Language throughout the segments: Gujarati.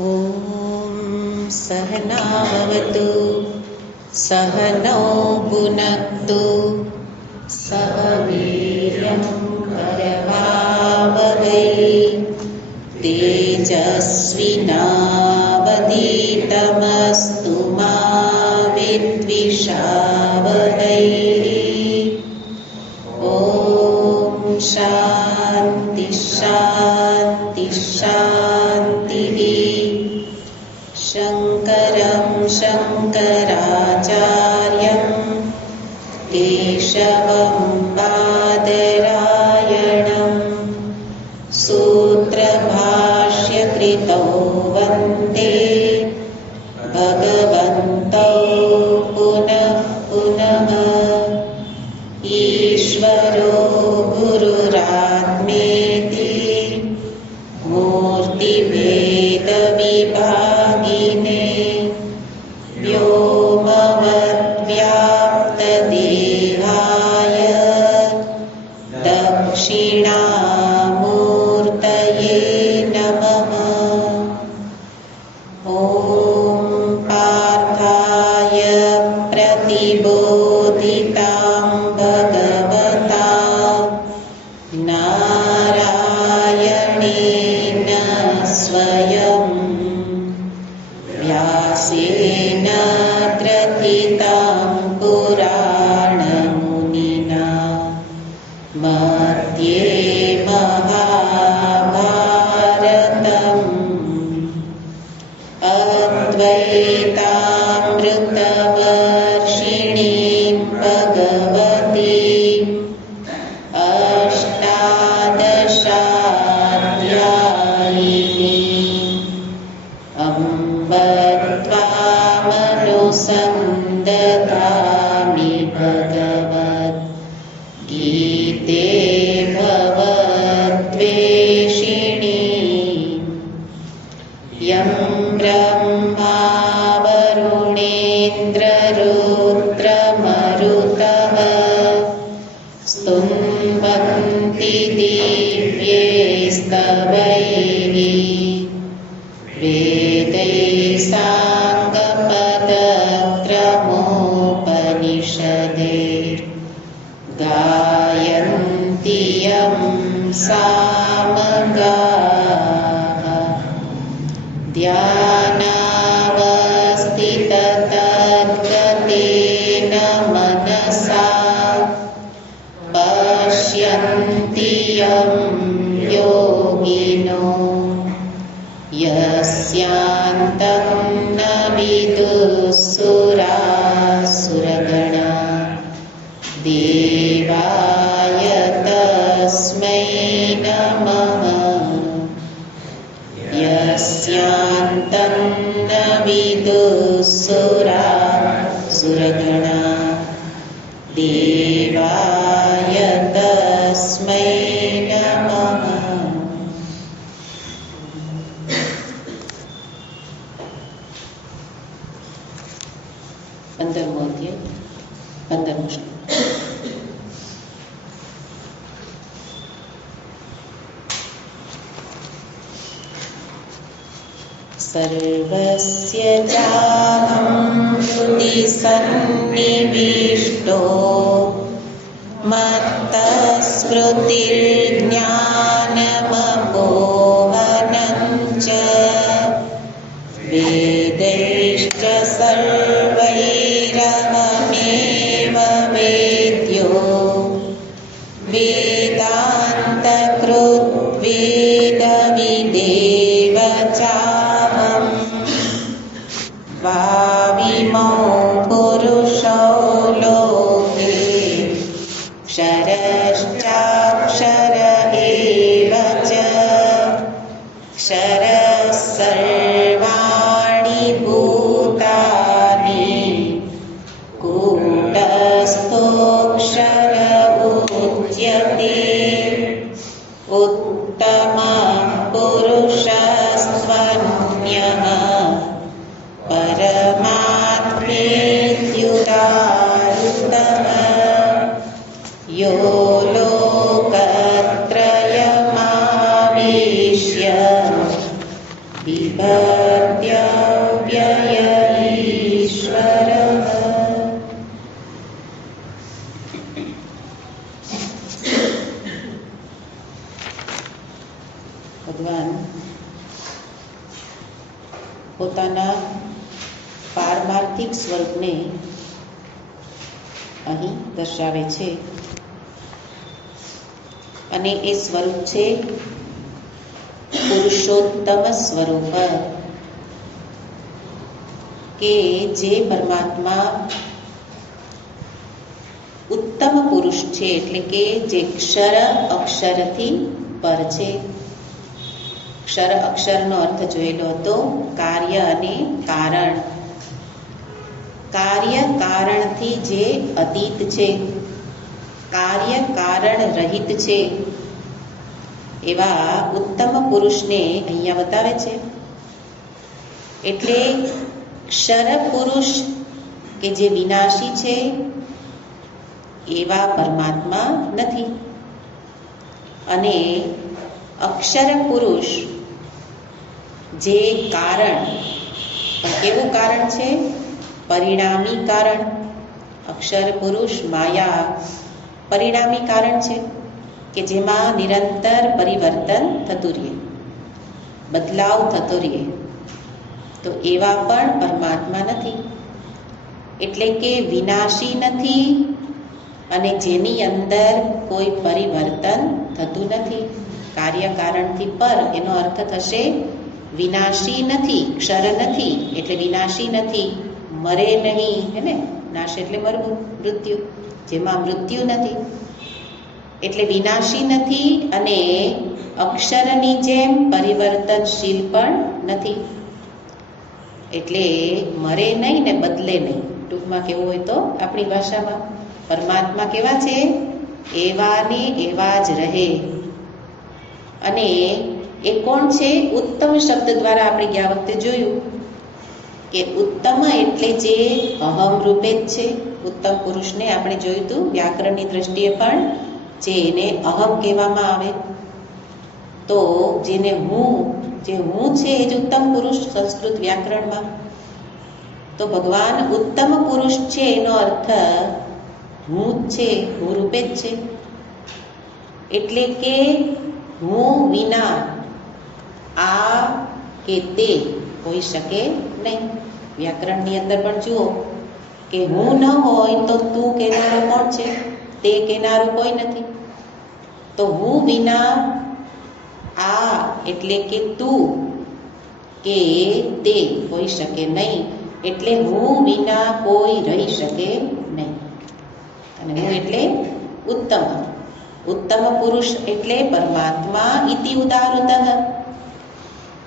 ॐ सहनाववतु सहनौ भुनक्तु सह वीर्यं करवावहै तेजस्विनावधीतमस्तु मा विद्विषावहै। ॐ शान्ति शान्ति शान्तिः। शङ्करं शङ्कराचार्यं केशवं बादरायणं सूत्रभाष्यकृतौ वन्दे भगवन्तौ पुनः पुनः। ईश्वरो गुरुरात्मेति मूर्तिभेदविभागिने व्योमवद्व्याप्तदेहाय दक्षिणामूर्तये नमः। ॐ पार्थाय प्रतिबोधितां भगवता नारायणेन स्वयं व्यासेन ग्रथितां पुराणमुनिना मध्ये महाभारतम् अद्वैतामृतवर्षिणीं भगवतीम् अष्टादशाध्यायिनीम् अम्ब त्वामनुसन्दधामि भगवद्गीते भवद्वेषिणी। यं ब्रह्मा वरुणेन्द्ररुद्रमरुतः स्तुन्वन्ति दिव्यैस्तवैः वेदैः साङ्गपदक्रमोपनिषदैः गायन्ति यं सामगाः। ध्यानावस्थिततद्गतेन मनसा पश्यन्ति यं योगिनो यस्यान्तं न विदुःसुरासुरगणा देवाय तस्मै नमः। यस्यान्तं न विदुःसुरासुरगणा देवाय तस्मै नमः। पंदरमो अध्याय 15मो श्लोक। सर्वस्य चाहं हृदि सन्निविष्टो मत्तस्मृतिर्ज्ञानमपोहनं च वेदैश्च सर्वैरहमेव वेद्यो वेदान्तकृद्वेदविदेव चाहम् द्वाविमौ पुरुषौ लोके क्षरश्चाक्षर एव च क्षरः सर्वाणि भूतानि कूटस्थोऽक्षर उच्यते। उत्तमः पुरुषस्त्वन्यः परमात्मेत्युदाहृतः यो लोकत्रयमाविश्य बिभर्त्याव्यय ईश्वरः। ભગવાન પોતાના પારમાર્થિક સ્વરૂપને અહીં દર્શાવે છે અને એ સ્વરૂપ છે પુરુષોત્તમ સ્વરૂપ, કે જે પરમાત્મા ઉત્તમ પુરુષ છે, એટલે કે જે ક્ષર અક્ષરથી પર છે. ક્ષર અક્ષરનો અર્થ જોયેલો હતો કાર્ય અને કારણ. કાર્ય કારણથી જે અતીત છે, કાર્ય કારણ રહિત છે, એવા ઉત્તમ પુરુષને અહીંયા બતાવે છે. એટલે ક્ષર પુરુષ કે જે વિનાશી છે એવા પરમાત્મા નથી, અને અક્ષર પુરુષ જે કારણ, પણ કેવું કારણ છે? પરિણામી કારણ. અક્ષર પુરુષ માયા પરિણામી કારણ છે, કે જેમાં નિરંતર પરિવર્તન થતું રહે, બદલાવ થતો રહે. તો એવા પણ પરમાત્મા નથી, એટલે કે વિનાશી નથી અને જેની અંદર કોઈ પરિવર્તન થતું નથી. કાર્ય કારણથી પર એનો અર્થ થશે વિનાશી નથી, ક્ષર નથી એટલે વિનાશી નથી, મરે નહીં, હે ને? નાશ એટલે મરવું, મૃત્યુ, જેમાં મૃત્યુ નથી, એટલે વિનાશી નથી અને અક્ષરની જેમ પરિવર્તનશીલ પણ નથી. એટલે મરે નહીં ને બદલે નહીં. ટૂંકમાં કેવું હોય તો આપણી ભાષામાં પરમાત્મા કેવા છે? એવા ને એવા જ રહે. અને એ કોણ છે? ઉત્તમ શબ્દ દ્વારા આપણે ગયા વખતે જોયું કે ઉત્તમ એટલે જે અહમ રૂપે જ છે. ઉત્તમ પુરુષને આપણે જોયું હતું વ્યાકરણની દ્રષ્ટિએ પણ, જે એને અહમ કહેવામાં આવે. તો જેને હું, જે હું છે એ જ ઉત્તમ પુરુષ સંસ્કૃત વ્યાકરણમાં. તો ભગવાન ઉત્તમ પુરુષ છે એનો અર્થ હું જ છે, હું રૂપે જ છે. એટલે કે હું વિના આ કે તે હોઈ શકે નહીં. વ્યાકરણની અંદર પણ જુઓ કે હું ન હોય તો તું કહેનારો કોણ છે? તે કહેનારું કોઈ નથી. તો હું વિના આ એટલે કે તું કે તે હોઈ શકે નહીં. એટલે હું વિના કોઈ રહી શકે નહીં. અને હું એટલે ઉત્તમ, ઉત્તમ પુરુષ એટલે પરમાત્મા ઇતિ ઉદાહૃતઃ.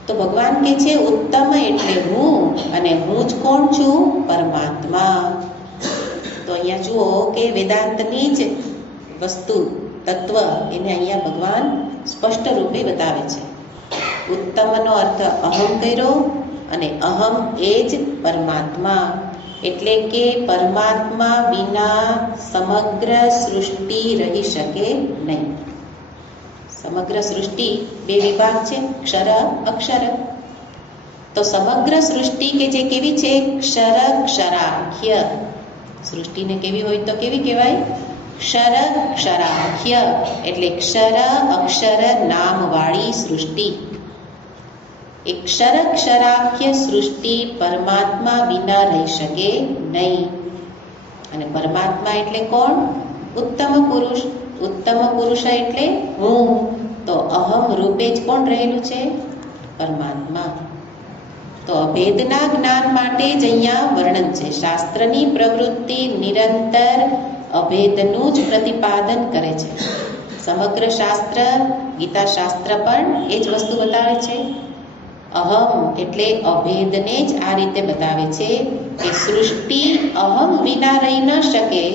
તો ભગવાન કે છે ઉત્તમ એટલે હું, અને હું જ કોણ છું? પરમાત્મા. તો અહીંયા જુઓ કે વેદાંતની જ વસ્તુ, તત્વ, એને અહીંયા ભગવાન સ્પષ્ટ રૂપે બતાવે છે. ઉત્તમનો અર્થ અહમ કર્યો, અને અહમ એ જ પરમાત્મા. એટલે કે પરમાત્મા વિના સમગ્ર સૃષ્ટિ રહી શકે નહીં. સમગ્ર સૃષ્ટિ બે વિભાગ છે, ક્ષર અક્ષર. તો સમગ્ર સૃષ્ટિ કે જે કેવી છે? ક્ષર ક્ષરાખ્ય. સૃષ્ટિને કેવી હોય તો કેવી કહેવાય? ક્ષર ક્ષરાખ્ય. એટલે ક્ષર અક્ષર નામવાળી સૃષ્ટિ. અક્ષર ક્ષરાખ્ય સૃષ્ટિ પરમાત્મા વિના રહી શકે નહીં. અને પરમાત્મા એટલે કોણ? ઉત્તમ પુરુષ. ઉત્તમ પુરુષ એટલે હું. તો અહમ રૂપે જ કોણ રહેલું છે? પરમાત્મા. તો અભેદના જ્ઞાન માટે જ અહીંયા વર્ણન છે. શાસ્ત્રની પ્રવૃત્તિ નિરંતર અભેદનું જ પ્રતિપાદન કરે છે. સમગ્ર શાસ્ત્ર, ગીતા શાસ્ત્ર પણ એ જ વસ્તુ બતાવે છે. અહમ એટલે અભેદને જ આ રીતે બતાવે છે કે સૃષ્ટિ અહમ વિના રહી ન શકે.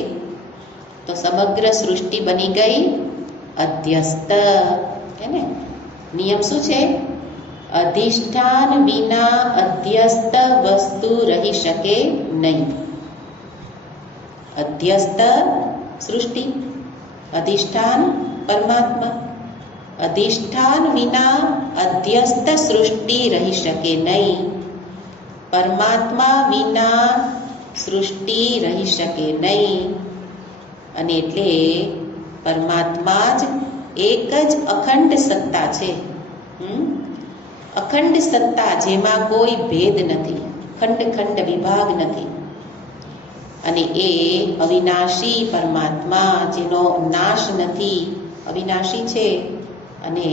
તો સમગ્ર સૃષ્ટિ બની ગઈ અધ્યસ્ત. હે ને? નિયમ શું છે? અધિષ્ઠાન વિના અધ્યસ્ત વસ્તુ રહી શકે નહીં. અધ્યસ્ત સૃષ્ટિ, અધિષ્ઠાન પરમાત્મા. અધિષ્ઠાન વિના અધ્યસ્ત સૃષ્ટિ રહી શકે નહીં. પરમાત્મા વિના સૃષ્ટિ રહી શકે નહીં. અને એટલે પરમાત્મા જ એક જ અખંડ સત્તા છે. અખંડ સત્તા જેમાં કોઈ ભેદ નથી, ખંડ ખંડ વિભાગ નથી. અને એ અવિનાશી પરમાત્મા જેનો નાશ નથી, અવિનાશી છે અને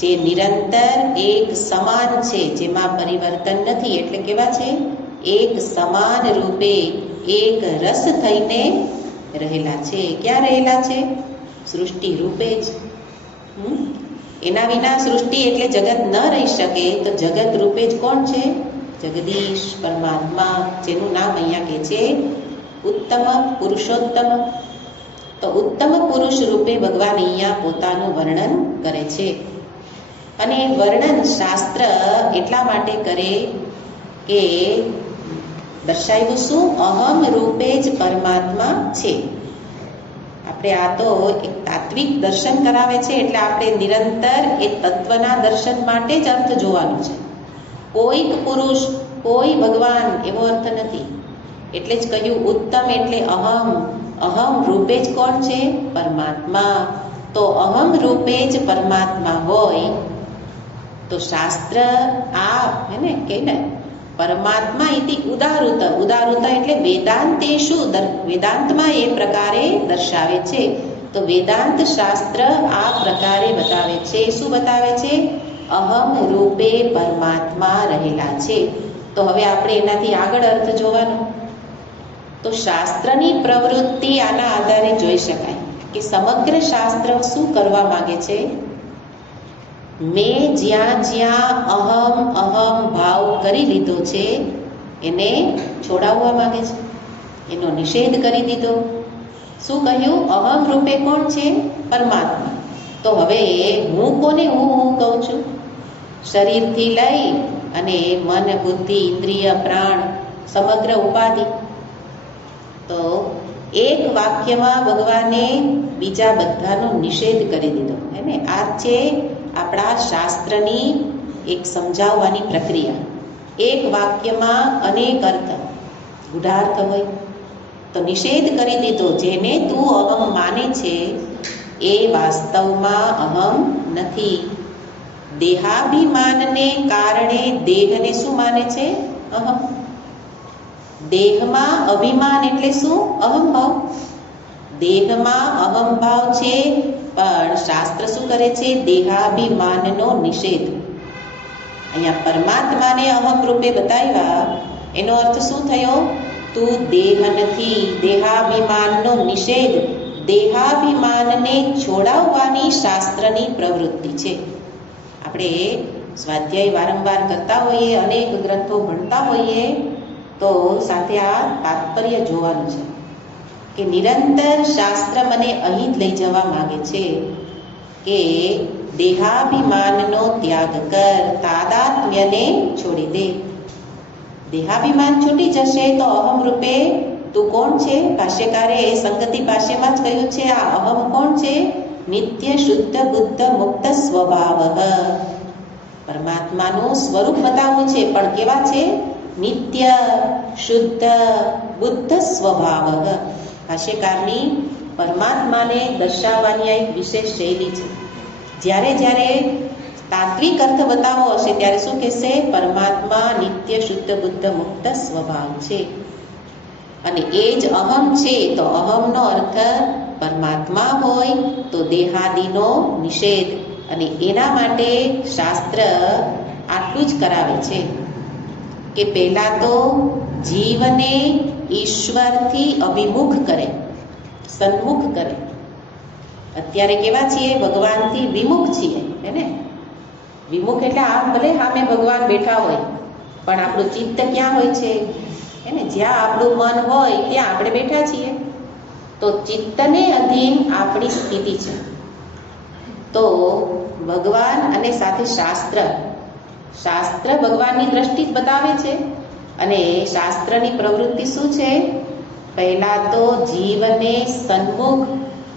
જે નિરંતર એક સમાન છે, જેમાં પરિવર્તન નથી. એટલે કેવા છે? એક સમાન રૂપે એક રસ થઈને રહેલા છે. ક્યાં રહેલા છે? સૃષ્ટિ રૂપે જ. એના વિના સૃષ્ટિ એટલે જગત ન રહી શકે. તો જગત રૂપે જ કોણ છે? જગદીશ પરમાત્મા, જેનું નામ અહીંયા કે છે ઉત્તમ પુરુષોત્તમ. તો ઉત્તમ પુરુષ રૂપે ભગવાન અહીંયા પોતાનું વર્ણન કરે છે. અને વર્ણન શાસ્ત્ર એટલા માટે કરે કે દર્શાવ્યું શું? અહમ રૂપે જ પરમાત્મા છે. આપણે આ તો એક તાત્વિક દર્શન કરાવે છે, એટલે આપણે નિરંતર એ તત્વના દર્શન માટે જ અર્થ જોવાનું છે. કોઈક પુરુષ, કોઈ ભગવાન એવો અર્થ નથી. એટલે જ કહ્યું ઉત્તમ એટલે અહમ. અહમ રૂપે જ કોણ છે? પરમાત્મા. તો અહમ રૂપે જ પરમાત્મા હોય તો શાસ્ત્ર આ હે ને કે ને પરમાત્મા ઇતિ ઉદાહૃત. ઉદાહૃત એટલે વેદાંતેષુ, વેદાંતમાં એ પ્રકારે દર્શાવે છે. તો વેદાંત શાસ્ત્ર આ પ્રકારે બતાવે છે. શું બતાવે છે? અહમ રૂપે પરમાત્મા રહેલા છે. તો હવે આપણે એનાથી આગળ અર્થ જોવાનો. તો શાસ્ત્રની પ્રવૃત્તિ આના આધારે જોઈ શકાય કે સમગ્ર શાસ્ત્ર શું કરવા માંગે છે? મેં જ્યાં જ્યાં અહમ અહમ ભાવ કરી લીધો છે એને છોડાવવા માંગે છે, એનો નિષેધ કરી દીધો. શું કહ્યું? અહમ રૂપે કોણ છે? પરમાત્મા. તો હવે હું કોને હું કહું છું? શરીરથી લઈ અને મન, બુદ્ધિ, ઇન્દ્રિય, પ્રાણ, સમગ્ર ઉપાધિ. તો એક વાક્યમાં ભગવાને બીજા બધાનો નિષેધ કરી દીધો. હે ને? આ છે આપણા શાસ્ત્રની એક સમજાવવાની પ્રક્રિયા. એક વાક્યમાં અનેક અર્થ, ગૂઢાર્થ હોય તો નિષેધ કરી દીધો. જેને તું અહમ માને છે એ વાસ્તવમાં અહમ નથી. દેહાભિમાનને કારણે દેહને શું માને છે? અહમ. દેહમાં અભિમાન એટલે શું? અહમભાવ. દેહમાં અહમભાવ છે, પણ શાસ્ત્ર શું કરે છે? દેહાભિમાનનો નિષેધ. અહીંયા પરમાત્માને અહમ રૂપે બતાવ્યા, એનો અર્થ શું થયો? તું દેહ નથી. દેહાભિમાનનો નિષેધ, દેહાભિમાનને છોડાવવાની શાસ્ત્રની પ્રવૃત્તિ છે. આપણે સ્વાધ્યાય વારંવાર કરતા હોઈએ, અનેક ગ્રંથો ભણતા હોઈએ, તો સાથે આ તાત્પર્ય જોવાનું છે કે નિરંતર શાસ્ત્ર મને અહીં જ લઈ જવા માંગે છે કે દેહાભિમાનનો ત્યાગ કર, તાદાત્મ્યને છોડી દે. દેહાભિમાન છૂટી જશે તો અહમ રૂપે તું કોણ છે? ભાષ્યકારે સંગતિ ભાષ્યમાં જ કહ્યું છે, આ અહમ કોણ છે? નિત્ય શુદ્ધ બુદ્ધ મુક્ત સ્વભાવ. પરમાત્માનું સ્વરૂપ બતાવવું છે, પણ કેવા છે? નિત્ય શુદ્ધ બુદ્ધ સ્વભાવ. ભાષ્યકારની પરમાત્માને દર્શાવવાની આ એક વિશેષ શૈલી છે. જ્યારે જ્યારે તાત્વિક અર્થ બતાવવો હશે ત્યારે શું કહેશે? પરમાત્મા નિત્ય શુદ્ધ બુદ્ધ મુક્ત સ્વભાવ છે અને એ જ અહમ છે. તો અહમનો અર્થ પરમાત્મા હોય તો દેહાદિનો નિષેધ. અને એના માટે શાસ્ત્ર આટલું જ કરાવે છે કે પહેલા તો જીવને ઈશ્વરથી અભિમુખ કરે, સન્મુખ કરે. અત્યારે કેવા છીએ? ભગવાનથી વિમુખ છીએ, હે ને? વિમુખ એટલે આમ ભલે સામે ભગવાન બેઠા હોય, પણ આપણું ચિત્ત ક્યાં હોય છે? હે ને? જ્યાં આપણું મન હોય ત્યાં આપણે બેઠા છીએ. તો ચિત્તને અધીન આપણી સ્થિતિ છે. તો ભગવાન અને સાથે શાસ્ત્ર, શાસ્ત્ર ભગવાનની દ્રષ્ટિ જ બતાવે છે. અને શાસ્ત્રની પ્રવૃત્તિ શું છે? પહેલા તો જીવને સન્મુખ,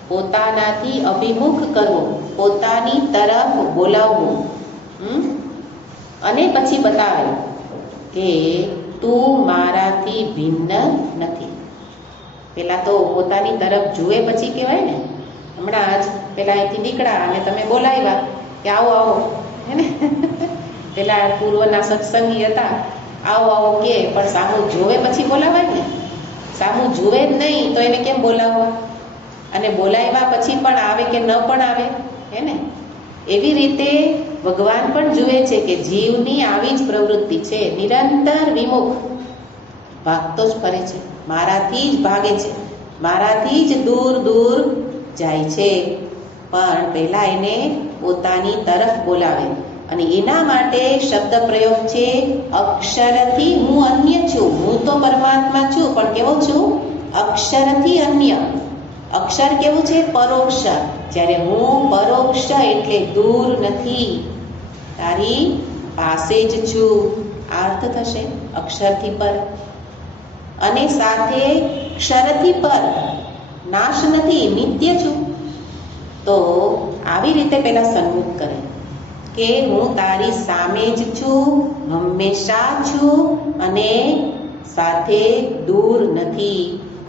પોતાનાથી અભિમુખ કરવો. પોતાની તરફ બોલાવવું. અને પછી બતાવે કે તું મારાથી ભિન્ન નથી. પેલા તો પોતાની તરફ જુએ પછી કહેવાય ને. હમણાં જ પેલા અહીંથી નીકળ્યા અને તમે બોલાવ્યા કે આવો આવો, હે ને. પેલા પૂર્વના સત્સંગી હતા, આવો આવો કે, પણ સામું જોવે પછી બોલાવાય ને. સામું જુએ જ નહીં તો એને કેમ બોલાવવા? અને બોલાવ્યા પછી પણ આવે કે ન પણ આવે, હે ને. એવી રીતે ભગવાન પણ જુએ છે કે જીવની આવી જ પ્રવૃત્તિ છે, નિરંતર વિમુખ, ભાગતો જ ફરે છે, મારાથી જ ભાગે છે, મારાથી જ દૂર દૂર જાય છે. પણ પહેલા એને પોતાની તરફ બોલાવે. અને એના માટે શબ્દ પ્રયોગ છે અક્ષરથી હું અન્ય છું. હું તો પરમાત્મા છું, પણ કેવો છું? અક્ષરથી અન્ય. અક્ષર કેવું છે? પરોક્ષ. જ્યારે હું પરોક્ષ એટલે દૂર નથી, તારી પાસે જ છું. આ અર્થ થશે અક્ષરથી પર. અને સાથે ક્ષરથી પર, નાશ નથી, નિત્ય છું. તો આવી રીતે પેલા સન્મુખ કરે કે હું તારી સામે જ છું, હંમેશા છું, અને સાથે દૂર નથી.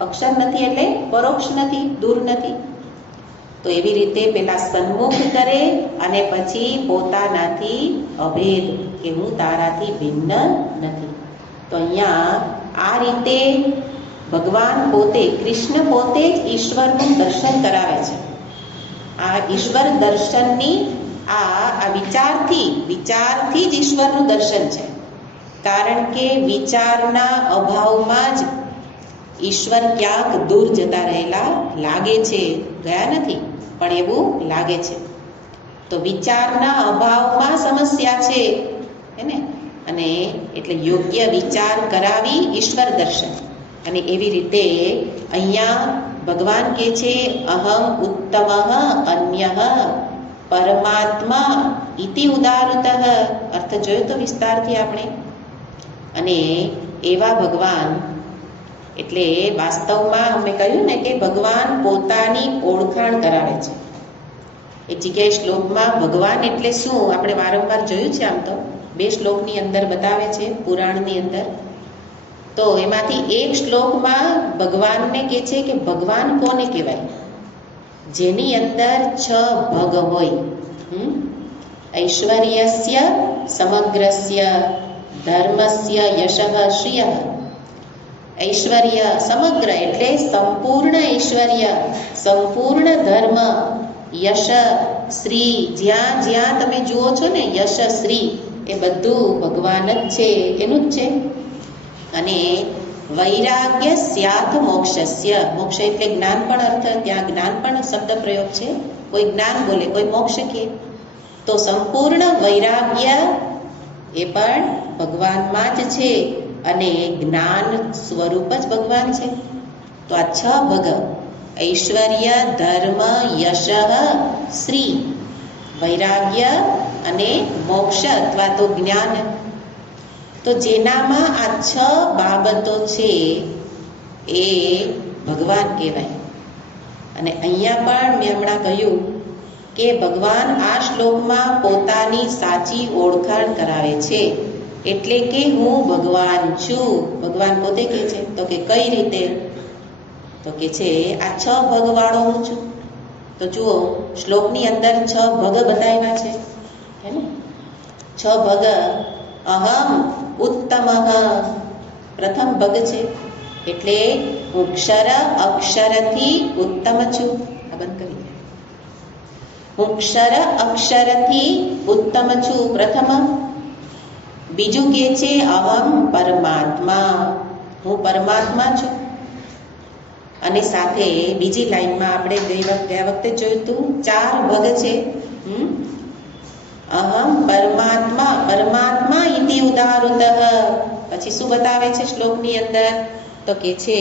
અક્ષર નથી એટલે પરોક્ષ નથી, દૂર નથી. તો એવી રીતે પેલા સન્મુખ કરે અને પછી પોતાનાથી અભેદ કે હું તારાથી ભિન્ન નથી. તો અહીંયા આ રીતે ભગવાન પોતે, કૃષ્ણ પોતે જ ઈશ્વરનું દર્શન કરાવે છે. આ ઈશ્વર દર્શનની આ વિચારથી જ ઈશ્વરનું દર્શન છે. કારણ કે વિચારના અભાવમાં જ ઈશ્વર ક્યાંક દૂર જતા રહેલા લાગે છે. ગયા નથી, પણ એવું લાગે છે. તો વિચારના અભાવમાં સમસ્યા છે, હે ને. અને એટલે યોગ્ય વિચાર કરાવી ઈશ્વર દર્શન. અને એવી રીતે અહીંયા ભગવાન કહે છે અહમ ઉત્તમઃ અન્યઃ પરમાત્મા ઇતિ ઉદારતઃ. અર્થ જોયો તો વિસ્તારથી આપણે. અને એવા ભગવાન એટલે વાસ્તવમાં અમે કહ્યું ને કે ભગવાન પોતાની ઓળખાણ કરાવે છે. એક જગ્યાએ શ્લોકમાં ભગવાન એટલે શું આપણે વારંવાર જોયું છે. આમ તો 2 શ્લોકની અંદર બતાવે છે પુરાણની અંદર. તો એમાંથી એક શ્લોકમાં ભગવાનને કહે છે કે ભગવાન કોને કહેવાય? જેની અંદર 6 ભગ હોય. ઐશ્વર્યસ્ય સમગ્રસ્ય ધર્મસ્ય યશઃ શ્રિયઃ. ઐશ્વર્ય સમગ્ર એટલે સંપૂર્ણ ઐશ્વર્ય, સંપૂર્ણ ધર્મ, યશ શ્રી, જ્યાં જ્યાં તમે જુઓ છો ને યશ શ્રી, એ બધું ભગવાન જ છે, એનું જ છે. અને વૈરાગ્ય સ્યાથ મોક્ષસ્ય. મોક્ષ એટલે જ્ઞાન પણ અર્થ, ત્યાં જ્ઞાન પણ શબ્દ પ્રયોગ છે. કોઈ જ્ઞાન બોલે, કોઈ મોક્ષ કહે. તો સંપૂર્ણ વૈરાગ્ય એ પણ ભગવાનમાં જ છે. અને જ્ઞાન સ્વરૂપ જ ભગવાન છે. તો આ 6 ભગ ઐશ્વર્ય, ધર્મ, યશ, શ્રી, વૈરાગ્ય અને મોક્ષ અથવા તો જ્ઞાન. તો જેનામાં આ 6 બાબતો છે એ ભગવાન કહેવાય. અને અહીંયા પણ મેં હમણાં કહ્યું કે ભગવાન આ શ્લોકમાં પોતાની સાચી ઓળખાણ કરાવે છે. એટલે કે હું ભગવાન છું. ભગવાન પોતે કહે છે. તો કે કઈ રીતે? તો કે છે આ 6 ભગવાળો હું છું. તો જુઓ શ્લોકની અંદર 6 ભગ બતાવ્યા છે, હે ને. 6 ભગ. અહમ ઉત્તમઃ પ્રથમ ભગ છે. એટલે હું અક્ષરથી ઉત્તમ છું. આ બંધ કરી દે. હું અક્ષરથી ઉત્તમ છું, પ્રથમ. બીજું કે છે અહમ પરમાત્મા, હું પરમાત્મા છું. અને સાથે બીજી લાઈનમાં આપણે ગયા વખતે જોયું હતું 4 ભગ છે. અહમ પરમાત્મા, પરમાત્મા ઇતિ ઉદારતઃ. પછી શું બતાવે છે શ્લોકની અંદર? તો કે છે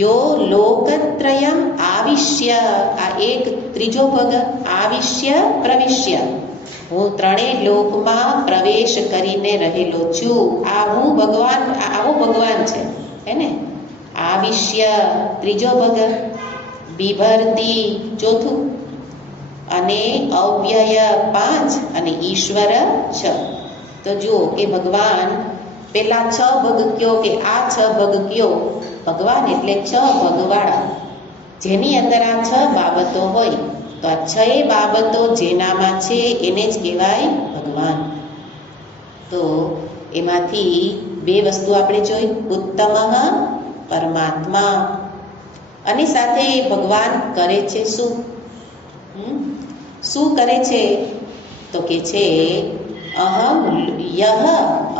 યો લોકત્રયમ આવિશ્ય. આ એક ત્રીજો ભગ, આવિશ્ય પ્રવિશ્ય. હું 3 લોકમાં પ્રવેશ કરીને રહેલો છું. આ હું ભગવાન, આવો ભગવાન છે, હે ને. આવિશ્ય ત્રીજો ભગ, બિભર્તી ચોથું, અને અવ્યય 5 અને ઈશ્વર 6. તો જુઓ કે ભગવાન પેલા 6 ભગ કયો કે આ 6 ભગ કયો. ભગવાન એટલે 6 ભગવાળા, જેની અંદર આ 6 બાબતો હોય. તો આ 6 બાબતો જેનામાં છે એને જ કહેવાય ભગવાન. તો એમાંથી 2 વસ્તુ આપણે જોઈ, ઉત્તમ પરમાત્મા, અને સાથે ભગવાન કરે છે શું? શું કરે છે? તો કે છે અહમ યહ.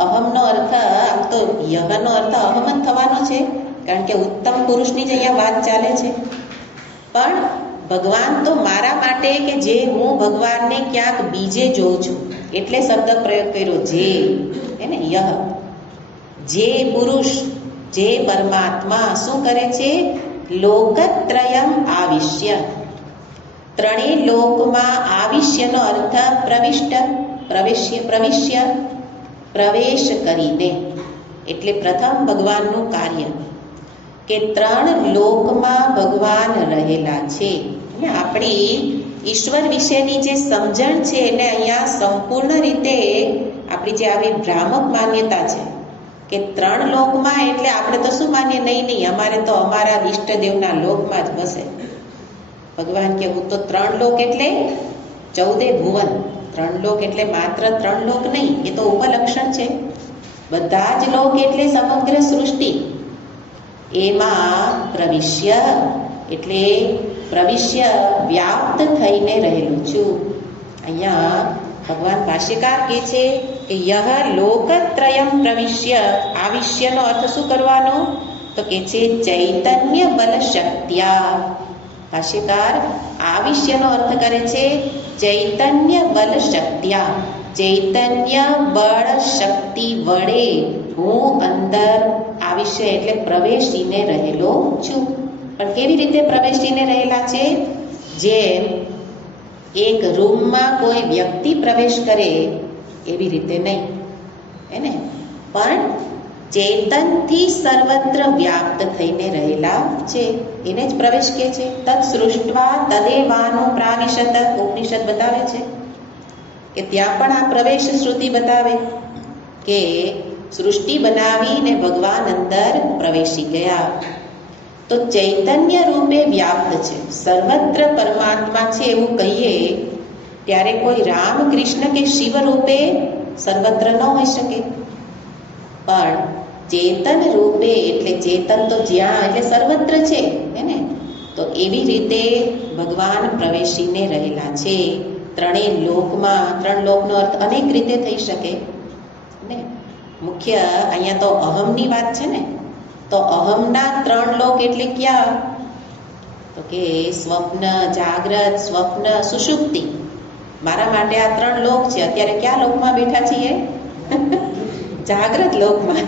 અહમનો અર્થ, આમ તો યહનો અર્થ અહમ જ થવાનો છે, કારણ કે ઉત્તમ પુરુષની જ અહીંયા વાત ચાલે છે. પણ ભગવાન તો મારા માટે કે જે હું ભગવાનને ક્યાંક બીજે જોઉં છું, એટલે શબ્દ પ્રયોગ કર્યો જે, એને યહ. જે પુરુષ, જે પરમાત્મા શું કરે છે? લોકત્રયમ આવિશ્ય. ત્રણેય લોકમાં આવિશ્યનો અર્થ પ્રવિષ્ટ, પ્રવિશ્ય, પ્રવેશ કરીને. એટલે પ્રથમ ભગવાનનું કાર્ય કે 3 લોકમાં ભગવાન રહેલા છે. અને આપણી ઈશ્વર વિશેની જે સમજણ છે એને અહીંયા સંપૂર્ણ રીતે આપણી જે આવી ભ્રામક માન્યતા છે કે 3 લોકમાં, એટલે આપણે તો શું માનીએ, નહીં અમારે તો અમારા ઈષ્ટદેવના લોકમાં જ બસે. ભગવાન કે હું તો 3 લોક એટલે 14 ભુવન. 3 લોક એટલે માત્ર 3 લોક નહીં, એ તો ઉપલક્ષણ છે. બધા જ લોક એટલે સમગ્ર સૃષ્ટિ. એમાં પ્રવિશ્ય એટલે પ્રવિશ્ય, વ્યાપ્ત થઈને રહેલું છું. અહીંયા ભગવાન ભાષ્યકાર કહે છે કે યહ લોકત્રયમ પ્રવિશ્ય. આવિશ્યનો અર્થ શું કરવાનો? તો કે છે ચૈતન્ય બલ શક્ત્યા. ભાષ્યકાર આવિશ્યનો અર્થ કરે છે ચૈતન્ય બલ શક્ત્યા. ચૈતન્ય બળ શક્તિ વડે હું અંદર આવિશ્ય એટલે પ્રવેશીને રહેલો છું. પણ કેવી રીતે પ્રવેશીને રહેલા છે? જેમ એક રૂમમાં કોઈ વ્યક્તિ પ્રવેશ કરે એવી રીતે નહીં, એને પણ ચેતનથી સર્વત્ર વ્યાપ્ત થઈને રહેલા છે, એને જ પ્રવેશ કહે છે. તત્ સૃષ્ટવા તદેવાનું પ્રાવિશત. ઉપનિષદ બતાવે છે કે ત્યાં પણ આ પ્રવેશ શ્રુતિ બતાવે કે સૃષ્ટિ બનાવીને ભગવાન અંદર પ્રવેશી ગયા. તો ચૈતન્ય રૂપે વ્યાપ્ત છે, સર્વત્ર પરમાત્મા છે એવું કહીએ ત્યારે કોઈ રામ, કૃષ્ણ કે શિવ રૂપે સર્વત્ર ન હોઈ શકે. પણ ચેતન રૂપે, એટલે ચેતન તો જ્યાં એટલે સર્વત્ર છે ને. તો એવી રીતે ભગવાન પ્રવેશીને રહેલા છે 3 લોકમાં. 3 લોકનો અર્થ અનેક રીતે થઈ શકે ને. મુખ્ય અહીંયા તો અહમની વાત છે ને. તો અહમના 3 લોક એટલે ક્યાં? તો કે સ્વપ્ન, જાગ્રત, સ્વપ્ન, સુષુપ્તિ. મારા માટે આ 3 લોક છે. અત્યારે કયા લોકમાં બેઠા છીએ? જાગ્રત લોકમાં.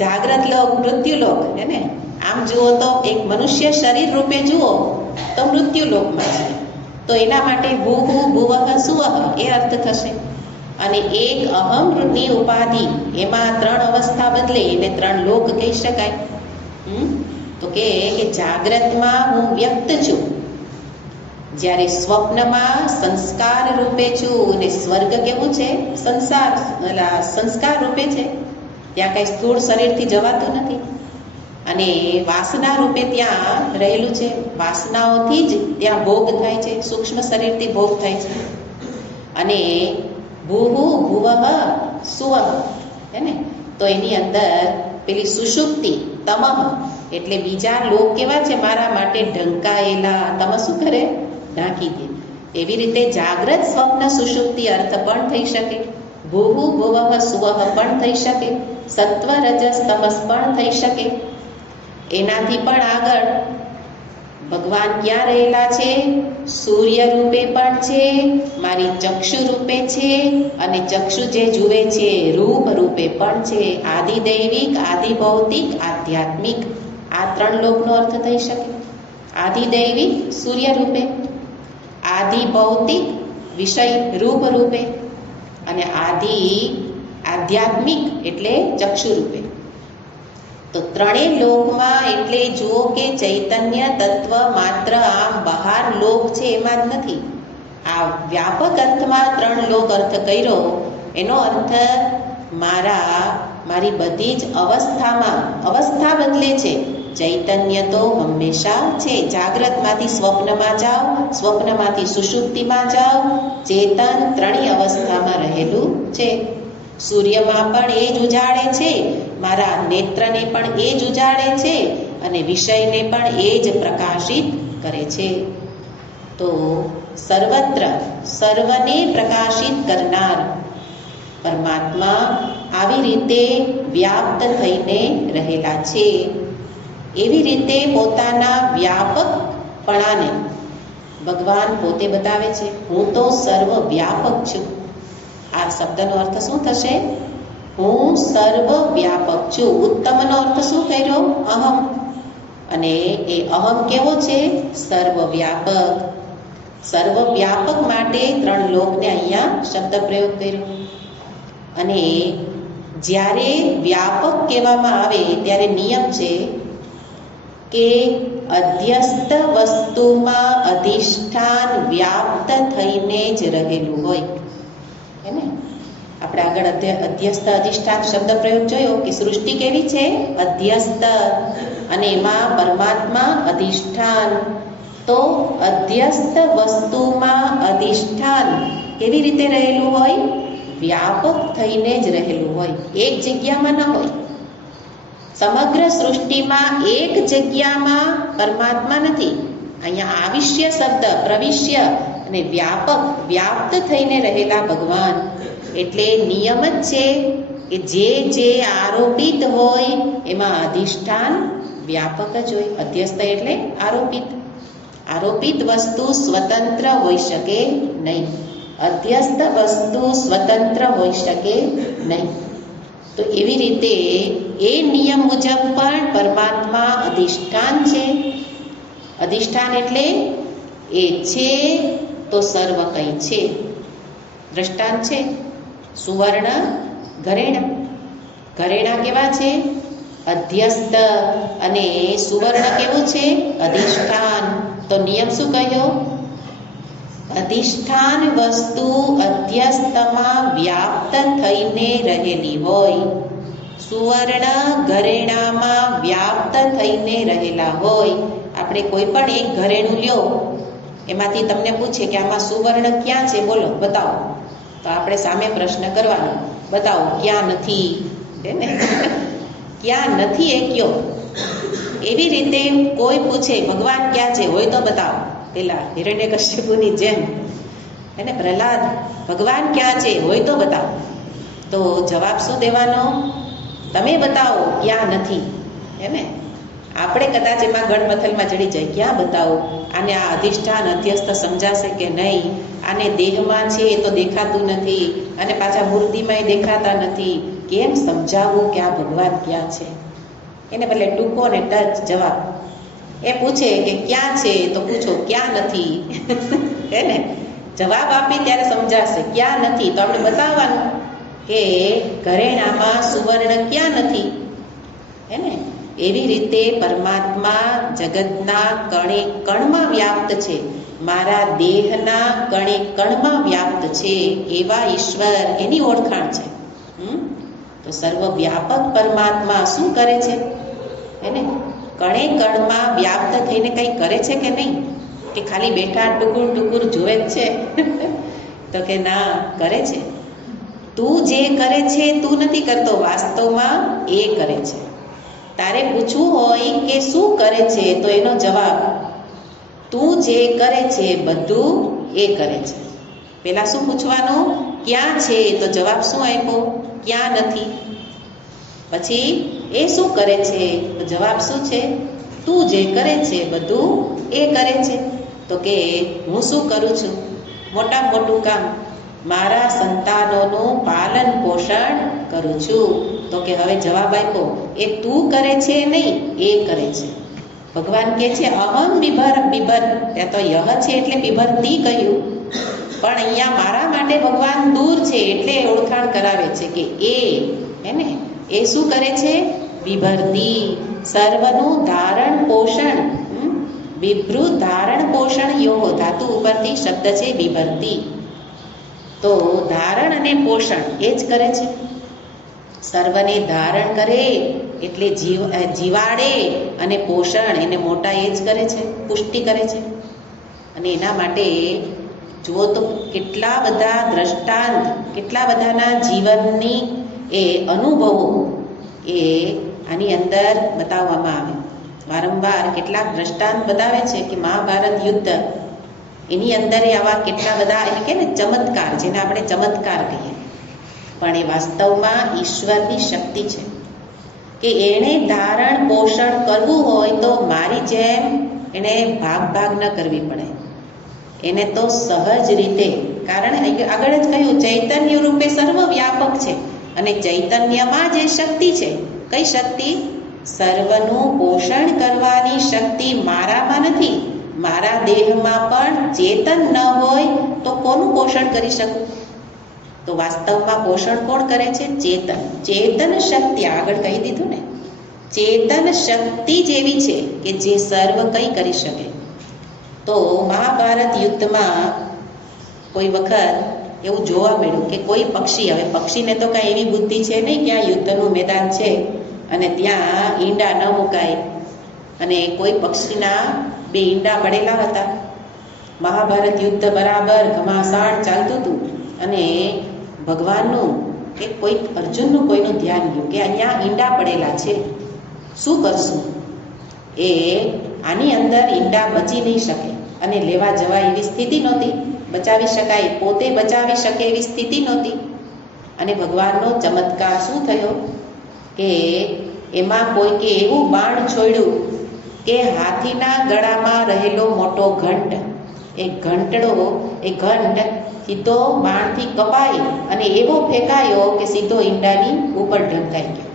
જાગ્રત લોક, મૃત્યુ લોક હે ને. આમ જુઓ તો એક મનુષ્ય શરીર રૂપે જુઓ તો મૃત્યુ લોકમાં છે. તો એના માટે ભૂહુ, ભુવઃ, સુવઃ એ અર્થ થશે. અને એક અહમની ઉપાધિ, એમાં 3 અવસ્થા બદલે એને 3 લોક કહી શકાય. તો કે જાગ્રતમાં હું વ્યક્ત છું, જ્યારે સ્વપ્નમાં સંસ્કાર રૂપે છું. અને સ્વર્ગ કેવું છે? સંસ્કાર રૂપે છે. ત્યાં કઈ સ્થૂળ શરીરથી જવાતું નથી. અને વાસના રૂપે ત્યાં રહેલું છે. વાસનાઓથી જ ત્યાં ભોગ થાય છે, સૂક્ષ્મ શરીરથી ભોગ થાય છે. અને ભૂહુ, ભુવઃ, સુવઃ હે ને. તો એની અંદર પેલી સુષુપ્તિ, તમઃ એટલે બીજા લોક કેવા છે મારા માટે ઢંકાયેલા. તમ શું કરે? ઢાંકી દે. એવી રીતે જાગ્રત, સ્વપ્ન, સુષુપ્તિ અર્થ પણ થઈ શકે. ભૂહુ, ભુવઃ, સુવઃ પણ થઈ શકે. સત્વ, રજસ, તમસ પણ થઈ શકે. એનાથી પણ આગળ ભગવાન ક્યાં રહેલા છે? સૂર્ય રૂપે પણ છે, મારી ચક્ષુ રૂપે છે, અને ચક્ષુ જે જુએ છે રૂપ રૂપે પણ છે. આદિદૈવિક, આદિભૌતિક, આધ્યાત્મિક આ 3 લોકનો અર્થ થઈ શકે. આદિદૈવિક સૂર્ય રૂપે, આદિભૌતિક વિષય રૂપ રૂપે, અને આધ્યાત્મિક એટલે ચક્ષુ રૂપે. તો 3 લોકમાં એટલે જુઓ કે ચૈતન્ય તત્વ માત્ર આમ બહાર લોક છે એમાં જ નથી, આ વ્યાપક અર્થમાં 3 લોક અર્થ કર્યો, એનો અર્થ મારી બધી જ અવસ્થામાં, અવસ્થા બદલે છે. ચૈતન્ય તો હંમેશા છે. જાગ્રતમાંથી સ્વપ્નમાં જાઓ, સ્વપ્નમાંથી સુષુપ્તિમાં જાઓ, ચેતન 3 અવસ્થામાં રહેલું છે. સૂર્યમાં પણ એ જ ઉજાડે છે, મારા નેત્રને પણ એ જ ઉજાડે છે અને વિષયને પણ એ જ પ્રકાશિત કરે છે. તો સર્વત્ર સર્વને પ્રકાશિત કરનાર પરમાત્મા આવી રીતે વ્યાપ્ત થઈને રહેલા છે. એવી રીતે પોતાના વ્યાપકપણાને ભગવાન પોતે બતાવે છે. હું તો સર્વ વ્યાપક છું. આ શબ્દનો અર્થ શું થશે? હું સર્વ વ્યાપક છું. ઉત્તમનો અર્થ શું કર્યો? અહમ. અને એ અહમ કેવો છે? સર્વ વ્યાપક. સર્વ વ્યાપક માટે 3 લોકને અહીંયા શબ્દ પ્રયોગ કર્યો. અને જ્યારે વ્યાપક કહેવામાં આવે ત્યારે નિયમ છે કે અધ્યસ્ત વસ્તુમાં અધિષ્ઠાન વ્યાપ્ત થઈને જ રહેલું હોય. હે ને? આપણે આગળ અધ્યસ્ત અધિષ્ઠાન શબ્દ પ્રયોગ જોયો કે સૃષ્ટિ કેવી છે? અધ્યસ્ત. અને એમાં પરમાત્મા અધિષ્ઠાન. તો અધ્યસ્ત વસ્તુમાં અધિષ્ઠાન કેવી રીતે રહેલું હોય? વ્યાપક થઈને જ રહેલું હોય, એક જગ્યામાં ન હોય. સમગ્ર સૃષ્ટિમાં એક જગ્યામાં પરમાત્મા નથી. અહીંયા આવિષ્ય શબ્દ, પ્રવિશ્ય અને વ્યાપક, વ્યાપ્ત થઈને રહેલા ભગવાન. એટલે નિયમ જ છે કે જે આરોપિત હોય એમાં અધિષ્ઠાન વ્યાપક જ હોય. અધ્યસ્ત એટલે આરોપિત. આરોપિત વસ્તુ સ્વતંત્ર હોઈ શકે નહીં. અધ્યસ્ત વસ્તુ સ્વતંત્ર હોઈ શકે નહીં. તો એવી રીતે એ નિયમ મુજબ પણ પરમાત્મા અધિષ્ઠાન છે. અધિષ્ઠાન એટલે એ છે તો સર્વ કંઈ છે. દ્રષ્ટાંત છે સુવર્ણ ઘરેણા. ઘરેણા કેવા છે? અધ્યસ્ત. અને સુવર્ણ કેવું છે? અધિષ્ઠાન. તો નિયમ શું કહ્યો? અધિષ્ઠાન વસ્તુ અધ્યસ્તમાં વ્યાપ્ત થઈને રહેલી હોય. સુવર્ણ ઘરેણામાં વ્યાપ્ત થઈને રહેલા હોય. આપણે કોઈ પણ એક ઘરેણું લ્યો, એમાંથી તમને પૂછે કે આમાં સુવર્ણ ક્યાં છે, બોલો બતાવો. તો આપણે સામે પ્રશ્ન કરવાનો, બતાવો ક્યાં નથી. ને ક્યાં નથી એ કયો. એવી રીતે કોઈ પૂછે ભગવાન ક્યાં છે, હોય તો બતાવો. પેલા હિરણ્યકશ્યપુની જેમ એને પ્રહલાદ ભગવાન ક્યાં છે, હોય તો બતાવો. તો જવાબ શું દેવાનો? તમે બતાવો ક્યાં નથી. એને આપણે કદાચ એમાં ગળમથલમાં ચડી જાય, ક્યાં બતાવો? આને આ અધિષ્ઠાન અધ્યસ્ત સમજાશે કે નહીં? આને દેહમાં છે એ તો દેખાતું નથી, અને પાછા મૂર્તિમાં દેખાતા નથી. કેમ સમજાવવું કે આ ભગવાન ક્યાં છે? એને બદલે ટૂંકો ને ટચ જવાબ. એ પૂછે કે ક્યાં છે, તો પૂછો ક્યાં નથી. હે ને? જવાબ આપી ત્યારે સમજાશે ક્યાં નથી. તો આપણે બતાવવાનું કે ઘરેણામાં સુવર્ણ ક્યાં નથી. હે ને? એવી રીતે પરમાત્મા જગતના કણે કણમાં વ્યાપ્ત છે. મારા દેહના કણે કણમાં વ્યાપ્ત છે. એવા ઈશ્વર, એની ઓળખાણ છે. તો સર્વવ્યાપક પરમાત્મા શું કરે છે? એને કણે કણમાં વ્યાપ્ત થઈને કંઈ કરે છે કે નહીં? કે ખાલી બેઠા ટુકુર ટુકુર જોવે જ છે? તો કે ના, કરે છે. તું જે કરે છે તું નથી કરતો, વાસ્તવમાં એ કરે છે. તારે પૂછવું હોય કે શું કરે છે, તો એનો જવાબ તું જે કરે છે બધું એ કરે છે. પેલા શું પૂછવાનું? ક્યાં છે? તો જવાબ શું આપ્યો? ક્યાં નથી. પછી એ શું કરે છે? તો જવાબ શું છે? તું જે કરે છે બધું એ કરે છે. તો કે હું શું કરું છું? મોટા મોટું કામ, મારા સંતાનોનું પાલન પોષણ કરું છું. તો કે હવે જવાબ આપ્યો, એ તું કરે છે નહીં, એ કરે છે. ભગવાન કહે છે અહમ બિભર બિભર. ત્યાં તો યહ છે એટલે બિભરતી કહ્યું, પણ અહીંયા મારા માટે ભગવાન દૂર છે એટલે ઓળખાણ કરાવે છે કે એ, હે ને, એ શું કરે છે? બિભરતી. સર્વનું ધારણ પોષણ, બિભ્રુ ધારણ પોષણ યોગ ધાતુ ઉપરથી શબ્દ છે બિભરતી. તો ધારણ અને પોષણ એ જ કરે છે. સર્વને ધારણ કરે એટલે જીવાડે, અને પોષણ એને મોટા એ જ કરે છે, પુષ્ટિ કરે છે. અને એના માટે જુઓ તો કેટલા બધા દ્રષ્ટાંત, કેટલા બધાના જીવનની એ અનુભવો એ આની અંદર બતાવવામાં આવે. વારંવાર કેટલાક દ્રષ્ટાંત બતાવે છે કે મહાભારત યુદ્ધ એની અંદર આવા કેટલા બધા એને કહે ને ચમત્કાર, જેને આપણે ચમત્કાર કહીએ, પણ એ વાસ્તવમાં ઈશ્વરની શક્તિ છે કે એણે ધારણ પોષણ કરવું હોય તો મારી જેમ એને ભાગ ન કરવી પડે. એને તો સહજ રીતે, કારણ આગળ જ કહ્યું ચૈતન્ય રૂપે સર્વ વ્યાપક છે, અને ચૈતન્યમાં જે શક્તિ છે, કઈ શક્તિ? સર્વનું પોષણ કરવાની શક્તિ મારામાં નથી. મારા દેહમાં પણ ચેતન ન હોય તો કોનું પોષણ કરી શકું? તો વાસ્તવમાં પોષણ કોણ કરે છે? ચેતન. ચેતન શક્તિ, આગળ કહી દીધું ને, ચેતન શક્તિ જેવી છે કે જે સર્વ કંઈ કરી શકે. તો મહાભારત યુદ્ધમાં કોઈ વખત એવું જોવા મળ્યું કે કોઈ પક્ષી, હવે પક્ષીને તો કાંઈ એવી બુદ્ધિ છે નહીં કે આ યુદ્ધનું મેદાન છે અને ત્યાં ઈંડા ન મુકાય, અને કોઈ પક્ષીના 2 ઈંડા પડેલા હતા. મહાભારત યુદ્ધ બરાબર ઘમાસાણ ચાલતું હતું, અને ભગવાનનું કે કોઈ અર્જુનનું કોઈનું ધ્યાન ગયું કે અહીંયા ઈંડા પડેલા છે, શું કરશું? એ આની અંદર ઈંડા બચી નહીં શકે અને લેવા જવાય એવી સ્થિતિ નહોતી, બચાવી શકાય, પોતે બચાવી શકે એવી સ્થિતિ નહોતી. અને ભગવાનનો ચમત્કાર શું થયો કે એમાં કોઈકે એવું બાણ છોડ્યું કે હાથીના ગળામાં રહેલો મોટો ઘંટ, એ ઘંટ સીધો બાણથી કપાઈ અને એવો ફેંકાયો કે સીધો ઈંડાની ઉપર ઢંકાઈ ગયો,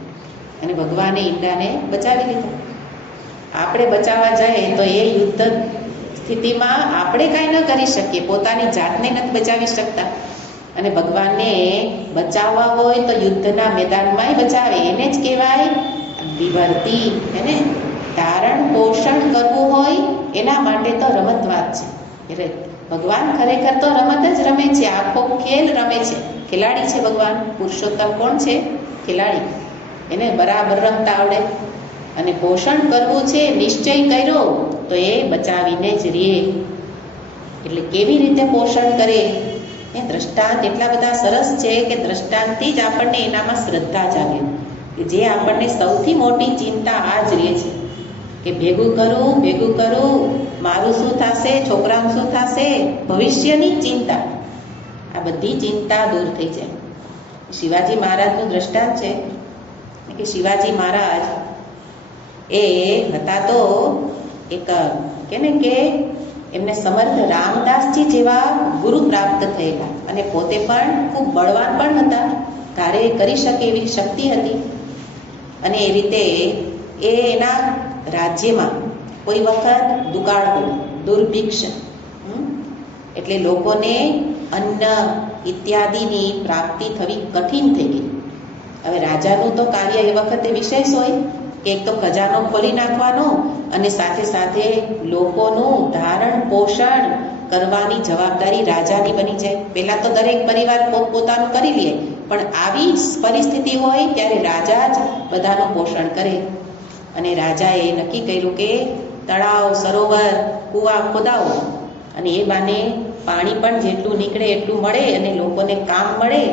અને ભગવાને ઈંડાને બચાવી લીધા. આપણે બચાવવા જાય તો એ યુદ્ધ સ્થિતિમાં આપણે કાંઈ ન કરી શકીએ, પોતાની જાતને નથી બચાવી શકતા. અને ભગવાનને બચાવવા હોય તો યુદ્ધના મેદાનમાંય બચાવે. એને જ કહેવાય બિભરતી. એને ધારણ પોષણ કરવું હોય એના માટે તો રમતવાદ છે. એટલે ભગવાન ખરેખર તો રમત જ રમે છે, આખો ખેલ રમે છે, ખેલાડી છે ભગવાન. પુરુષોત્તમ કોણ છે? ખેલાડી. એને બરાબર રમતા આવડે. અને પોષણ કરવું છે, નિશ્ચય કર્યો તો એ બચાવીને જ રહે. એટલે કેવી રીતે પોષણ કરે એ દ્રષ્ટાંત એટલા બધા સરસ છે કે દ્રષ્ટાંતથી જ આપણને એનામાં શ્રદ્ધા જાગે. કે જે આપણને સૌથી મોટી ચિંતા આ જ રહે છે કે ભેગું કરું, મારું શું થશે, છોકરાનું શું થશે, ભવિષ્યની ચિંતા. આ બધી ચિંતા દૂર થઈ જાય. શિવાજી મહારાજનું દ્રષ્ટાંત છે કે શિવાજી મહારાજ એ હતા તો એક કે એમને સમર્થ રામદાસજી જેવા ગુરુ પ્રાપ્ત થયેલા, અને પોતે પણ ખૂબ બળવાન પણ હતા, ધારે કરી શકે એવી શક્તિ હતી. અને એ રીતે એ એના રાજ્યમાં કોઈ વખત દુકાળ પડ્યું, દુર્ભિક્ષ, એટલે લોકોને અન્ન ઇત્યાદિની પ્રાપ્તિ થવી કઠિન થઈ ગઈ. હવે રાજાનું તો કાર્ય એ વખતે વિશેષ હોય કે એક તો ખજાનો ખોલી નાખવાનો, અને સાથે સાથે લોકોનું ધારણ પોષણ કરવાની જવાબદારી રાજાની બની જાય. પહેલાં તો દરેક પરિવાર પોતપોતાનું કરી લે, પણ આવી પરિસ્થિતિ હોય ત્યારે રાજા જ બધાનું પોષણ કરે. અને રાજાએ નક્કી કર્યું કે તળાવ, સરોવર, કૂવા ખોદાવો, અને એ બાને પાણી પણ જેટલું નીકળે એટલું મળે, અને લોકોને કામ મળે,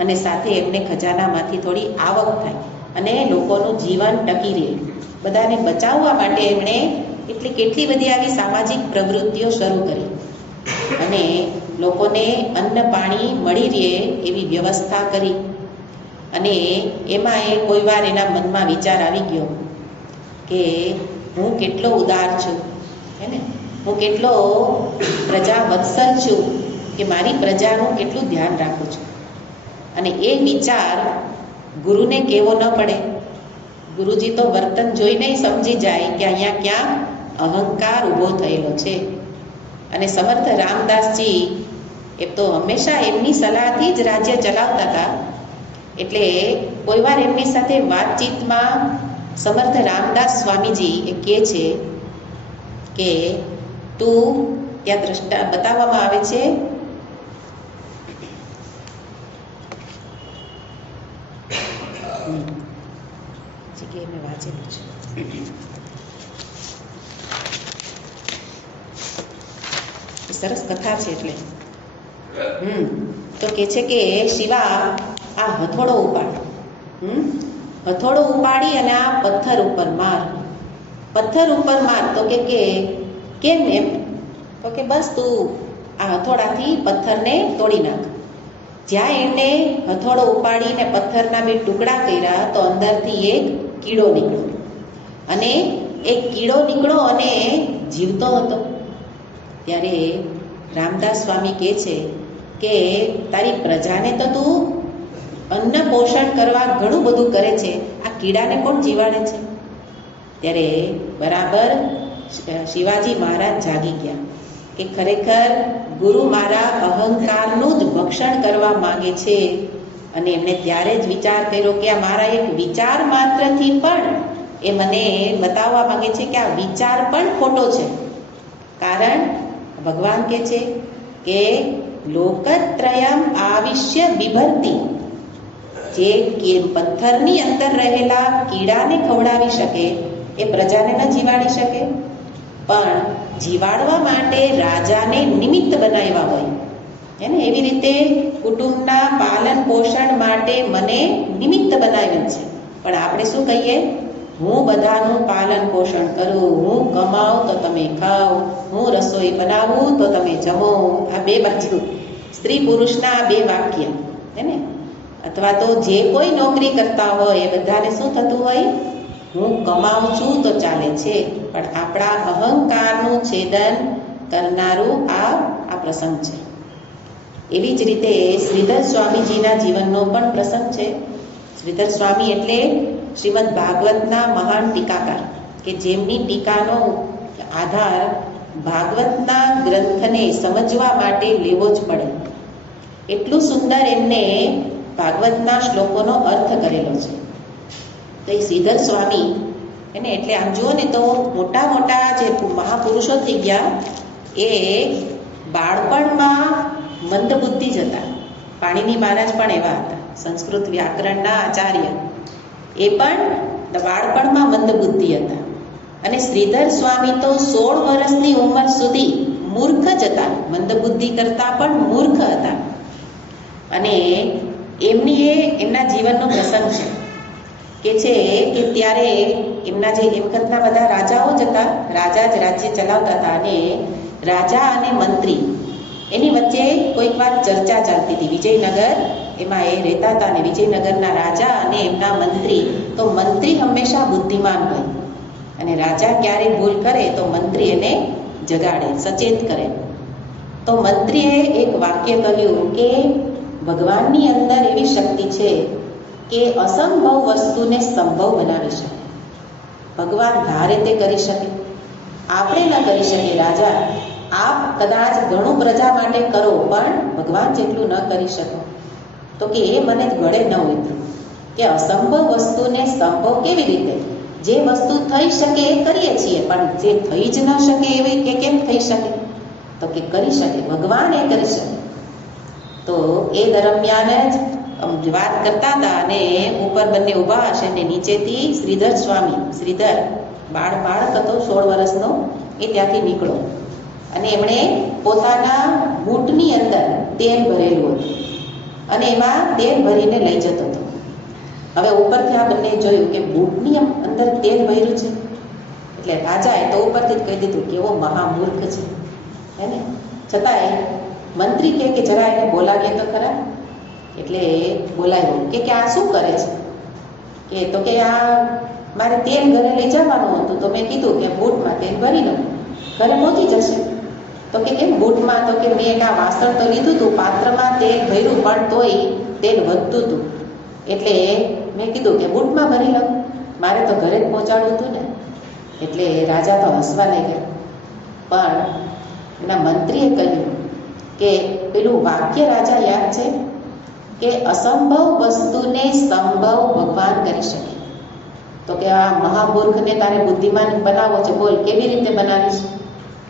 અને સાથે એમને ખજાનામાંથી થોડી આવક થાય, અને લોકોનું જીવન ટકી રહે. બધાને બચાવવા માટે એમણે કેટલી બધી આવી સામાજિક પ્રવૃત્તિઓ શરૂ કરી, અને લોકોને અન્ન પાણી મળી રહે એવી વ્યવસ્થા કરી. અને એમાં એ કોઈ વાર એના મનમાં વિચાર આવી ગયો કે હું કેટલો ઉદાર છું, હું કેટલો પ્રજા વત્સલ છું, કે મારી પ્રજાનું કેટલું ધ્યાન રાખું છું. અને એ વિચાર ગુરુને કેવો ન પડે. ગુરુજી તો વર્તન જોઈને સમજી જાય કે અહીંયા ક્યાં અહંકાર ઊભો થયેલો છે. અને સમર્થ રામદાસજી એ તો હંમેશા એમની સલાહથી જ રાજ્ય ચલાવતા હતા. એટલે કોઈ વાર એમની સાથે વાતચીતમાં સમર્થ રામદાસ સ્વામીજી એ કહે છે કે તું ત્યાં દ્રષ્ટા બતાવવામાં આવે છે જગ્યાએ મેં વાંચેલું છે. સરસ કથા છે. એટલે તો કે છે કે શિવા આ હથોડો ઉપાડ, હથોડો ઉપાડી અને આ પથ્થર ઉપર માર, પથ્થર ઉપર માર. તો કે કેમ એમ? તો કે બસ તું આ હથોડાથી પથ્થરને તોડી નાખ. જ્યાં એણે હથોડો ઉપાડીને પથ્થરના બે ટુકડા કર્યા તો અંદરથી એક કીડો નીકળ્યો, અને એક કીડો નીકળ્યો અને જીવતો હતો. ત્યારે રામદાસ સ્વામી કહે છે કે તારી પ્રજાને તો તું અન્ન પોષણ કરવા ઘણું બધું કરે છે, આ કીડાને કોણ જીવાડે છે? ત્યારે બરાબર શિવાજી મહારાજ જાગી ગયા કે ખરેખર ગુરુ મારા અહંકારનું જ ભક્ષણ કરવા માંગે છે. અને એમણે ત્યારે જ વિચાર કર્યો કે આ મારા એક વિચાર માત્રથી પણ એ મને બતાવવા માંગે છે કે આ વિચાર પણ ખોટો છે. કારણ ભગવાન કહે છે કે લોકત્રયમ આવિશ્ય બિભર્તિ, જે પથ્થરની અંદર રહેલા કીડાને ખવડાવી શકે એ પ્રજાને ન જીવાડી શકે, પણ જીવાડવા માટે રાજાને નિમિત્ત બનાવ્યા હોય એને એવી રીતે કુટુંબના પાલન પોષણ માટે મને નિમિત્ત બનાવ્યું છે. પણ આપણે શું કહીએ? હું બધાનું પાલન પોષણ કરું, હું કમાઉં તો તમે ખાઓ, હું રસોઈ બનાવું તો તમે જમો. આ બે બાજુ સ્ત્રી પુરુષના આ બે વાક્ય હે ને. અથવા તો જે કોઈ નોકરી કરતા હોય એ બધાને શું થતું હોય? હું કમાઉં છું તો ચાલે છે. પણ આપણા અહંકારનું છેદન કરનારું આ પ્રસંગ છે. એવી જ રીતે શ્રીધર સ્વામીજીના જીવનનો પણ પ્રસંગ છે. શ્રીધર સ્વામી એટલે શ્રીમદ ભાગવતના મહાન ટીકાકાર, કે જેમની ટીકાનો આધાર ભાગવતના ગ્રંથને સમજવા માટે લેવો જ પડે. એટલું સુંદર એમને ભાગવતના શ્લોકોનો અર્થ કરેલો છે. તો એ શ્રીધર સ્વામી એને એટલે આમ જુઓ ને તો મોટા મોટા જે મહાપુરુષો થઈ ગયા એ બાળપણમાં મંદબુદ્ધિ જ હતા. પાણીની મહારાજ પણ એવા હતા, સંસ્કૃત વ્યાકરણના આચાર્ય, એ પણ બાળપણમાં મંદબુદ્ધિ હતા. અને શ્રીધર સ્વામી તો 16 વર્ષની ઉંમર સુધી મૂર્ખ જ હતા, મંદબુદ્ધિ કરતા પણ મૂર્ખ હતા. અને એમના જીવનનો પ્રસંગ છે કે ત્યારે એમના જે એ વખતના બધા રાજાઓ જ હતા, રાજા જ રાજ્ય ચલાવતા હતા. અને રાજા અને મંત્રી એની વચ્ચે કોઈક વાર ચર્ચા ચાલતી હતી. વિજયનગર એમાં એ રહેતા હતા, અને વિજયનગરના રાજા અને એમના મંત્રી, તો મંત્રી હંમેશા બુદ્ધિમાન હોય, અને રાજા ક્યારે ભૂલ કરે તો મંત્રી એને જગાડે, સચેત કરે. તો મંત્રીએ એક વાક્ય કહ્યું કે ભગવાનની અંદર એવી શક્તિ છે કે અસંભવ વસ્તુને સંભવ બનાવી શકે. ભગવાન ધારે તે કરી શકે, આપણે ન કરી શકીએ. રાજા, આપ કદાચ ઘણું પ્રજા માટે કરો, પણ ભગવાન જેટલું ન કરી શકો. તો કે એ મને ગળે ન ઉતર્યું કે અસંભવ વસ્તુને સંભવ કેવી રીતે? જે વસ્તુ થઈ શકે એ કરીએ છીએ, પણ જે થઈ જ ન શકે એવી કે કેમ થઈ શકે? તો કે કરી શકે, ભગવાન એ કરી શકે. તો એ દરમિયાન જ વાત કરતા હતા, અને ઉપર બંને ઊભા હશે, ને નીચેથી શ્રીધર સ્વામી, શ્રીધર બાળક હતો 16 વર્ષનો, એ ત્યાંથી નીકળ્યો, અને એમણે પોતાના બૂટની અંદર તેલ ભરેલું હતું, અને એમાં તેલ ભરીને લઈ જતો હતો. હવે ઉપરથી આ બંને જોયું કે બૂટની અંદર તેલ ભર્યું છે, એટલે રાજાએ તો ઉપરથી જ કહી દીધું કે એવો મહામૂર્ખ છે હે ને. છતાંય મંત્રી કહે કે જરા એને બોલાવીએ તો ખરા. એટલે બોલાવ્યો કે આ શું કરે છે? તો કે આ મારે તેલ ઘરે લઈ જવાનું હતું, તો મેં કીધું કે બૂટમાં તેલ ભરી લઉં, ઘરે પહોંચી જશે. તો કે કેમ બૂટમાં? તો કે મેં એક આ વાસણ તો લીધું હતું, પાત્રમાં તેલ ભર્યું, પણ તોય તેલ વધતું હતું, એટલે મેં કીધું કે બૂટમાં ભરી લઉં, મારે તો ઘરે જ પહોંચાડવું હતું ને. એટલે રાજા તો હસવા લાગ્યા. પણ એના મંત્રીએ કહ્યું કે પેલું વાક્ય રાજા યાદ છે કે અસંભવ વસ્તુને સંભવ ભગવાન કરી શકે. તો કે આ મહામૂર્ખને તારે બુદ્ધિમાન બનાવવો છે, બોલ કેવી રીતે બનાવીશ?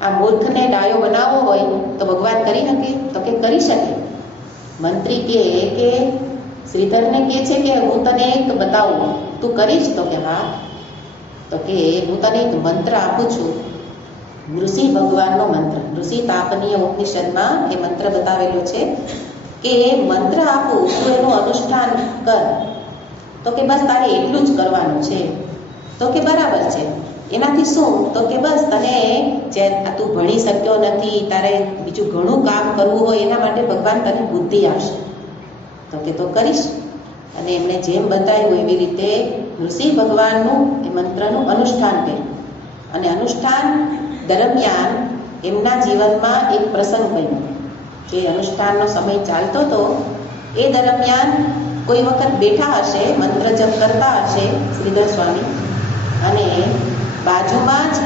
આ મૂર્ખને ડાયો બનાવવો હોય તો ભગવાન કરી શકે? તો કે કરી શકે. મંત્રી કે શ્રીધરને કહે છે કે હું તને એક બતાવું, તું કરીશ? તો કે હા. તો કે હું તને એક મંત્ર આપું છું, ઋષિ ભગવાનનો મંત્ર. ઋષિ તાપનીય ઉપનિષદમાં એ મંત્ર બતાવેલો છે કે મંત્ર આપું, તું એનું અનુષ્ઠાન કર. તો કે બસ તારે એટલું જ કરવાનું છે. તો કે બરાબર છે. એનાથી શું? તો કે બસ તને જે તું ભણી શક્યો નથી, તારે બીજું ઘણું કામ કરવું હોય, એના માટે ભગવાન તને બુદ્ધિ આપશે. તો કે તો કરીશ. અને એમણે જેમ બતાવ્યું એવી રીતે ઋષિ ભગવાનનું એ મંત્રનું અનુષ્ઠાન કર્યું. અને અનુષ્ઠાન દરમિયાન એમના જીવનમાં એક પ્રસંગ બન્યો. જે અનુષ્ઠાનનો સમય ચાલતો હતો એ દરમિયાન કોઈ વખત બેઠા હશે, મંત્ર જપ કરતા હશે શ્રીધર સ્વામી, અને બાજુમાં જ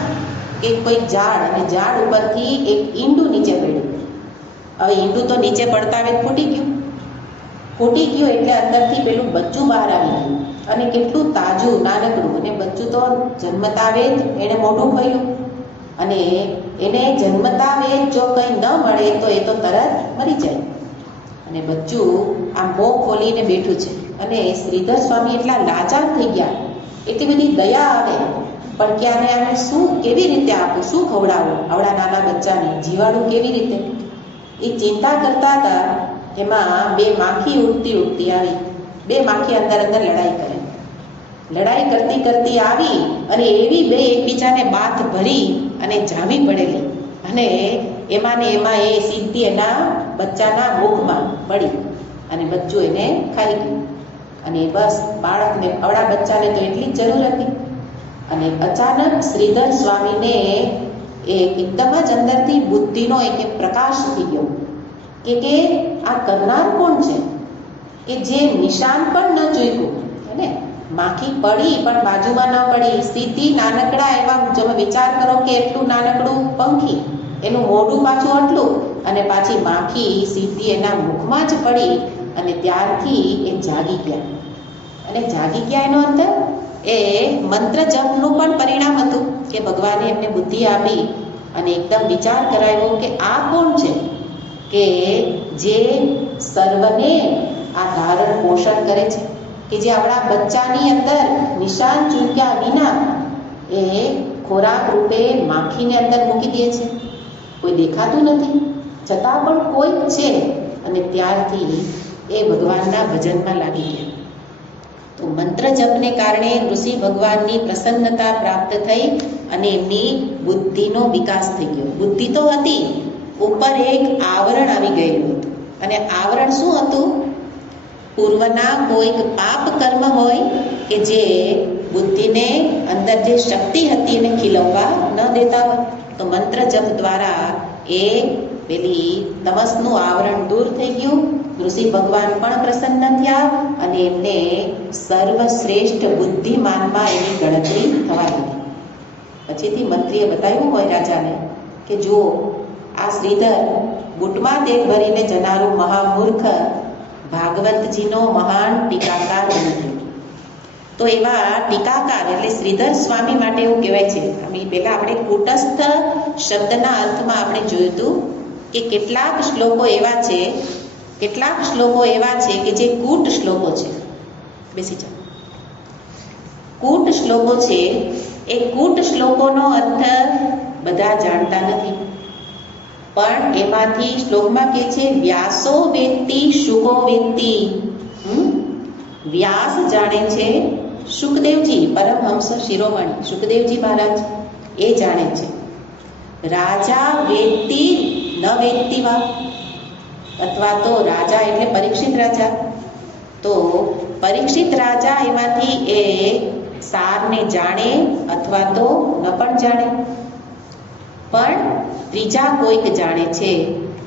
એક કોઈ ઝાડ, અને ઝાડ ઉપરથી એક ઈંડું નીચે પડ્યું. હવે ઈંડું તો નીચે પડતા હવે ફૂટી ગયું એટલે અંદરથી પેલું બચ્ચું બહાર આવી ગયું. અને કેટલું તાજું, નાનકડું. અને બચ્ચું તો જન્મતા વેત એણે મોઢું ખોલ્યું, અને એને જન્મતા વેત જો કંઈ ન મળે તો એ તો તરત મરી જાય. અને બચ્ચું આમ મોં ખોલીને બેઠું છે. અને શ્રીધર સ્વામી એટલા લાચાર થઈ ગયા, એટલી બધી દયા આવે, પણ કે આને શું, કેવી રીતે આપું, શું ખવડાવું આવડા નાના બચ્ચાને, જીવાડું કેવી રીતે? એ ચિંતા કરતા હતા. એમાં બે માખી ઉડતી આવી. બે માખી અંદર લડાઈ કરતી આવી, અને એવી બે એકબીજાને બાથ ભરી અને જામી પડેલી. અને એમાં એ સીધી એના બચ્ચાના મુખમાં પડી, અને બચ્ચું એને ખાઈ ગયું. અને બસ બાળકને, અવળા બચ્ચાને તો એટલી જ જરૂર હતી. અને અચાનક શ્રીધર સ્વામીને એકદમ જ અંદરથી બુદ્ધિનો એક પ્રકાશ થઈ ગયો કે આ કરનાર કોણ છે, કે જે નિશાન પણ ન ચૂક્યું. અને માખી પડી પણ બાજુમાં ન પડી, સીધી નાનકડા એવા, તમે વિચાર કરો કે એટલું નાનકડું પંખી, એનું મોઢું પાછું આટલું, અને પાછી માખી સીધી એના મુખમાં જ પડી. અને ત્યારથી એ જાગી ગયા. અને જાગી ગયા એનો અર્થ એ મંત્ર જપનું પણ પરિણામ હતું કે ભગવાને એમને બુદ્ધિ આપી અને એકદમ વિચાર કરાવ્યો કે આ કોણ છે કે જે સર્વને આ ધારણ પોષણ કરે છે, કે જે આપણા બચ્ચાની અંદર નિશાન ચૂક્યા વિના એ ખોરાક રૂપે માખીને અંદર મૂકી દે છે. કોઈ દેખાતું નથી, છતાં પણ કોઈ છે. અને ત્યારથી એ ભગવાનના ભજનમાં લાગી ગયા. તો મંત્ર જપને કારણે ઋષિ ભગવાનની પ્રસન્નતા પ્રાપ્ત થઈ અને એમની બુદ્ધિનો વિકાસ થઈ ગયો. બુદ્ધિ તો હતી, ઉપર એક આવરણ આવી ગયેલું હતું. અને આવરણ શું હતું? પૂર્વના કોઈક પાપ કર્મ હોય કે જે બુદ્ધિને અંદર જે શક્તિ હતી એને ખીલવવા ન દેતા હોય. તો મંત્ર જપ દ્વારા એ પેલી તમસનું આવરણ દૂર થઈ ગયું. ઋષિ ભગવાન પણ પ્રસન્ન થયા અને એમને સર્વશ્રેષ્ઠ બુદ્ધિમાનમાં એની ગણતરી થવા લાગી. પછીથી મંત્રીએ બતાવ્યું હોય રાજાને કે જો આ શ્રીધર બુટમાં તેલ ભરીને જનારું મહામૂર્ખ ભાગવતજીનો મહાન ટીકાકાર બની ગયો. તો એવા ટીકાકાર એટલે શ્રીધર સ્વામી માટે એવું કહેવાય છે. પહેલાં આપણે કૂટસ્થ શબ્દના અર્થમાં આપણે જોયું હતું કે કેટલાક શ્લોકો એવા છે કે જે કૂટ શ્લોકો છે. બેસી જાઓ. કૂટ શ્લોકો છે. એ કૂટ શ્લોકોનો અર્થ બધા જાણતા નથી, પણ એમાંથી શ્લોકમાં કહે છે વ્યાસો વેત્તિ શુકો વેત્તિ. વ્યાસ જાણે છે, શુકદેવજી પરમહંસ શિરોમણી શુકદેવજી મહારાજ એ જાણે છે. રાજા વેત્તિ ન વેત્તિ વા, અથવા તો રાજા એટલે પરીક્ષિત રાજા, તો પરીક્ષિત રાજા એમાંથી એ સારને જાણે અથવા તો ન પણ જાણે, પણ ત્રીજા કોઈક જાણે છે.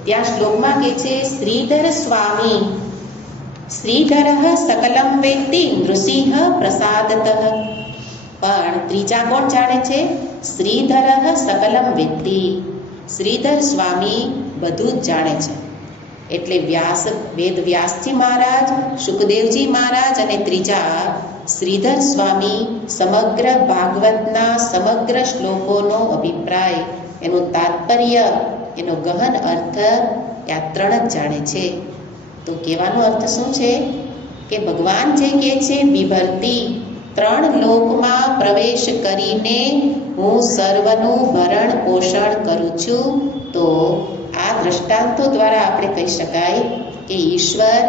ત્યાં શ્લોકમાં કહે છે શ્રીધર સ્વામી શ્રીધર સકલમ વેત્તિ નૃસિંહ પ્રસાદતઃ. પણ ત્રીજા કોણ જાણે છે? શ્રીધર સકલમ વેત્તિ. શ્રીધર સ્વામી બધું જ જાણે છે. એટલે વેદ વ્યાસજી મહારાજ, શુકદેવજી મહારાજ અને ત્રીજા શ્રીધર સ્વામી સમગ્ર ભાગવતના સમગ્ર શ્લોકોનો અભિપ્રાય એનું તાત્પર્ય, એનો ગહન અર્થ આ ત્રણ જ જાણે છે. તો કહેવાનો અર્થ શું છે કે ભગવાન જે કહે છે બિભર્તી, ત્રણ લોકમાં પ્રવેશ કરીને હું સર્વનું ભરણ પોષણ કરું છું. તો આ દ્રષ્ટાંતો દ્વારા આપણે કહી શકાય કે ઈશ્વર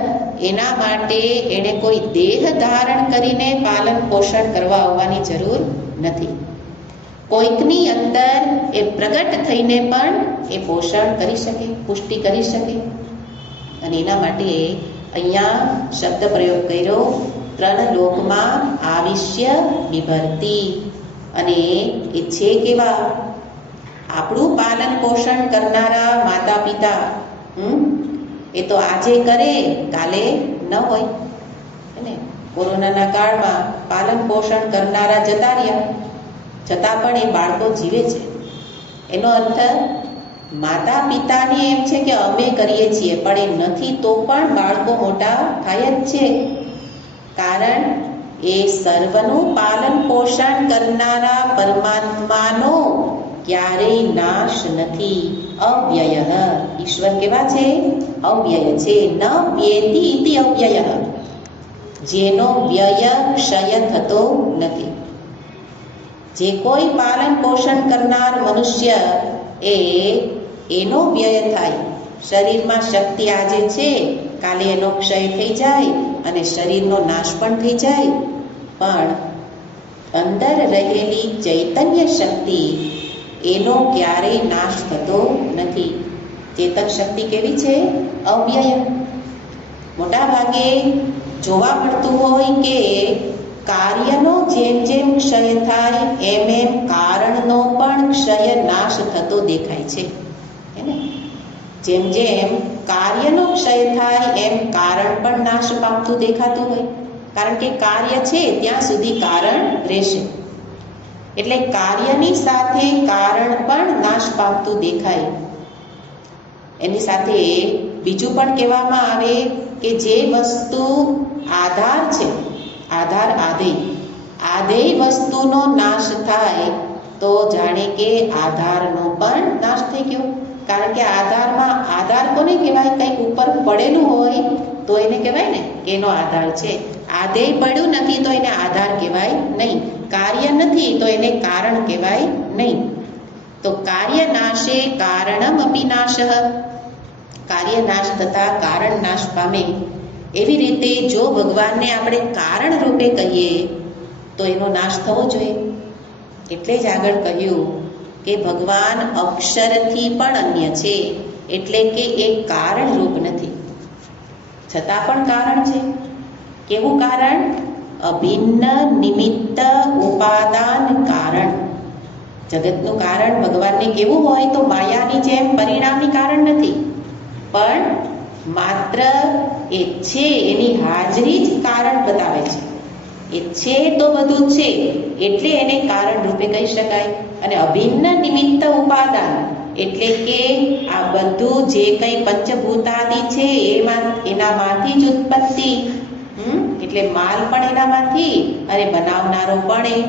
એના માટે એણે કોઈ દેહ ધારણ કરીને પાલન પોષણ કરવા આવવાની જરૂર નથી. કોઈકની અંદર એ પ્રગટ થઈને પણ એ પોષણ કરી શકે, પુષ્ટિ કરી શકે. અને એના માટે અહીંયા શબ્દ પ્રયોગ કર્યો, ત્રણ લોકમાં આવિશ્ય બિભર્તી. અને એ છે કેવા? આપણું પાલન પોષણ કરનારા માતા પિતા. એ તો આજે કરે કાલે ન હોય ને. કોરોનાના કાળમાં પાલન પોષણ કરનારા જતા રહ્યા, છતાં પણ એ બાળકો જીવે છે. એનો અર્થ માતા પિતાને એમ છે કે અમે કરીએ છીએ, પણ એ નથી તો પણ બાળકો મોટા થાય જ છે. કારણ એ સર્વનું પાલન પોષણ કરનારા પરમાત્માનો ક્યારેય નાશ નથી. અવ્યય. ઈશ્વર કેવા છે? અવ્યય છે. ન વ્યેતિ ઇતિ અવ્યય, જેનો વ્યય ક્ષય થતો નથી. જે કોઈ પાલન પોષણ કરનાર મનુષ્ય એનો વ્યય થાય. શરીરમાં શક્તિ આજે છે, કાલે એનો ક્ષય થઈ જાય અને શરીરનો નાશ પણ થઈ જાય. પણ અંદર રહેલી ચૈતન્ય શક્તિ એનો ક્યારેય નાશ થતો નથી. ચેતન શક્તિ કેવી છે? અવ્યય. મોટા ભાગે જોવા મળતું હોય કે કાર્યનો જેમ જેમ ક્ષય થાય એમ એમ કારણનો પણ ક્ષય નાશ થતો દેખાય છે. જેમ જેમ કાર્યનો ક્ષય થાય એમ કારણ પણ નાશ પામતું દેખાતું હોય. કારણ કે કાર્ય છે ત્યાં સુધી કારણ રહેશે. એટલે કાર્યની સાથે કારણ પણ નાશ પામતું દેખાય. એની સાથે બીજું પણ કહેવામાં આવે કે જે વસ્તુ આધાર છે, આધાર આધેય વસ્તુનો નાશ થાય તો જાણે કે આધારનો પણ નાશ થઈ ગયો. કારણ કે આધાર કોને કહેવાય? કંઈક ઉપર પડેલું હોય તો એને કહેવાય ને કે એનો આધાર છે. આધેય પડ્યું નથી તો એને આધાર કહેવાય નહીં. કાર્ય નથી તો એને કારણ કહેવાય નહીં. તો કાર્ય નાશે કારણમ અપી નાશઃ. કાર્ય નાશ થતા કારણ નાશ પામે. એવી રીતે જો ભગવાનને આપણે કારણ રૂપે કહીએ તો એનો નાશ થવો જોઈએ. એટલે જ આગળ કહ્યું કે ભગવાન અક્ષરથી પણ અન્ય છે, એટલે કે એ કારણ રૂપ નથી, છતાં પણ કારણ છે. કેવું કારણ? અભિન્ન નિમિત્ત ઉપાદાન કારણ. જગતનું કારણ ભગવાનને કેવું હોય તો માયાની જેમ પરિણામી કારણ નથી, પણ માત્ર એ છે એની હાજરી જ કારણ બતાવે છે. એ છે તો બધું છે એટલે એને કારણ રૂપે કહી શકાય. અને અભિન્ન નિમિત્ત ઉપાદાન એટલે કે આ બધું જે કંઈ પંચભૂતાદિ છે એનામાંથી જ ઉત્પત્તિ. એટલે માલ પણ એનામાંથી અને બનાવનારો પણ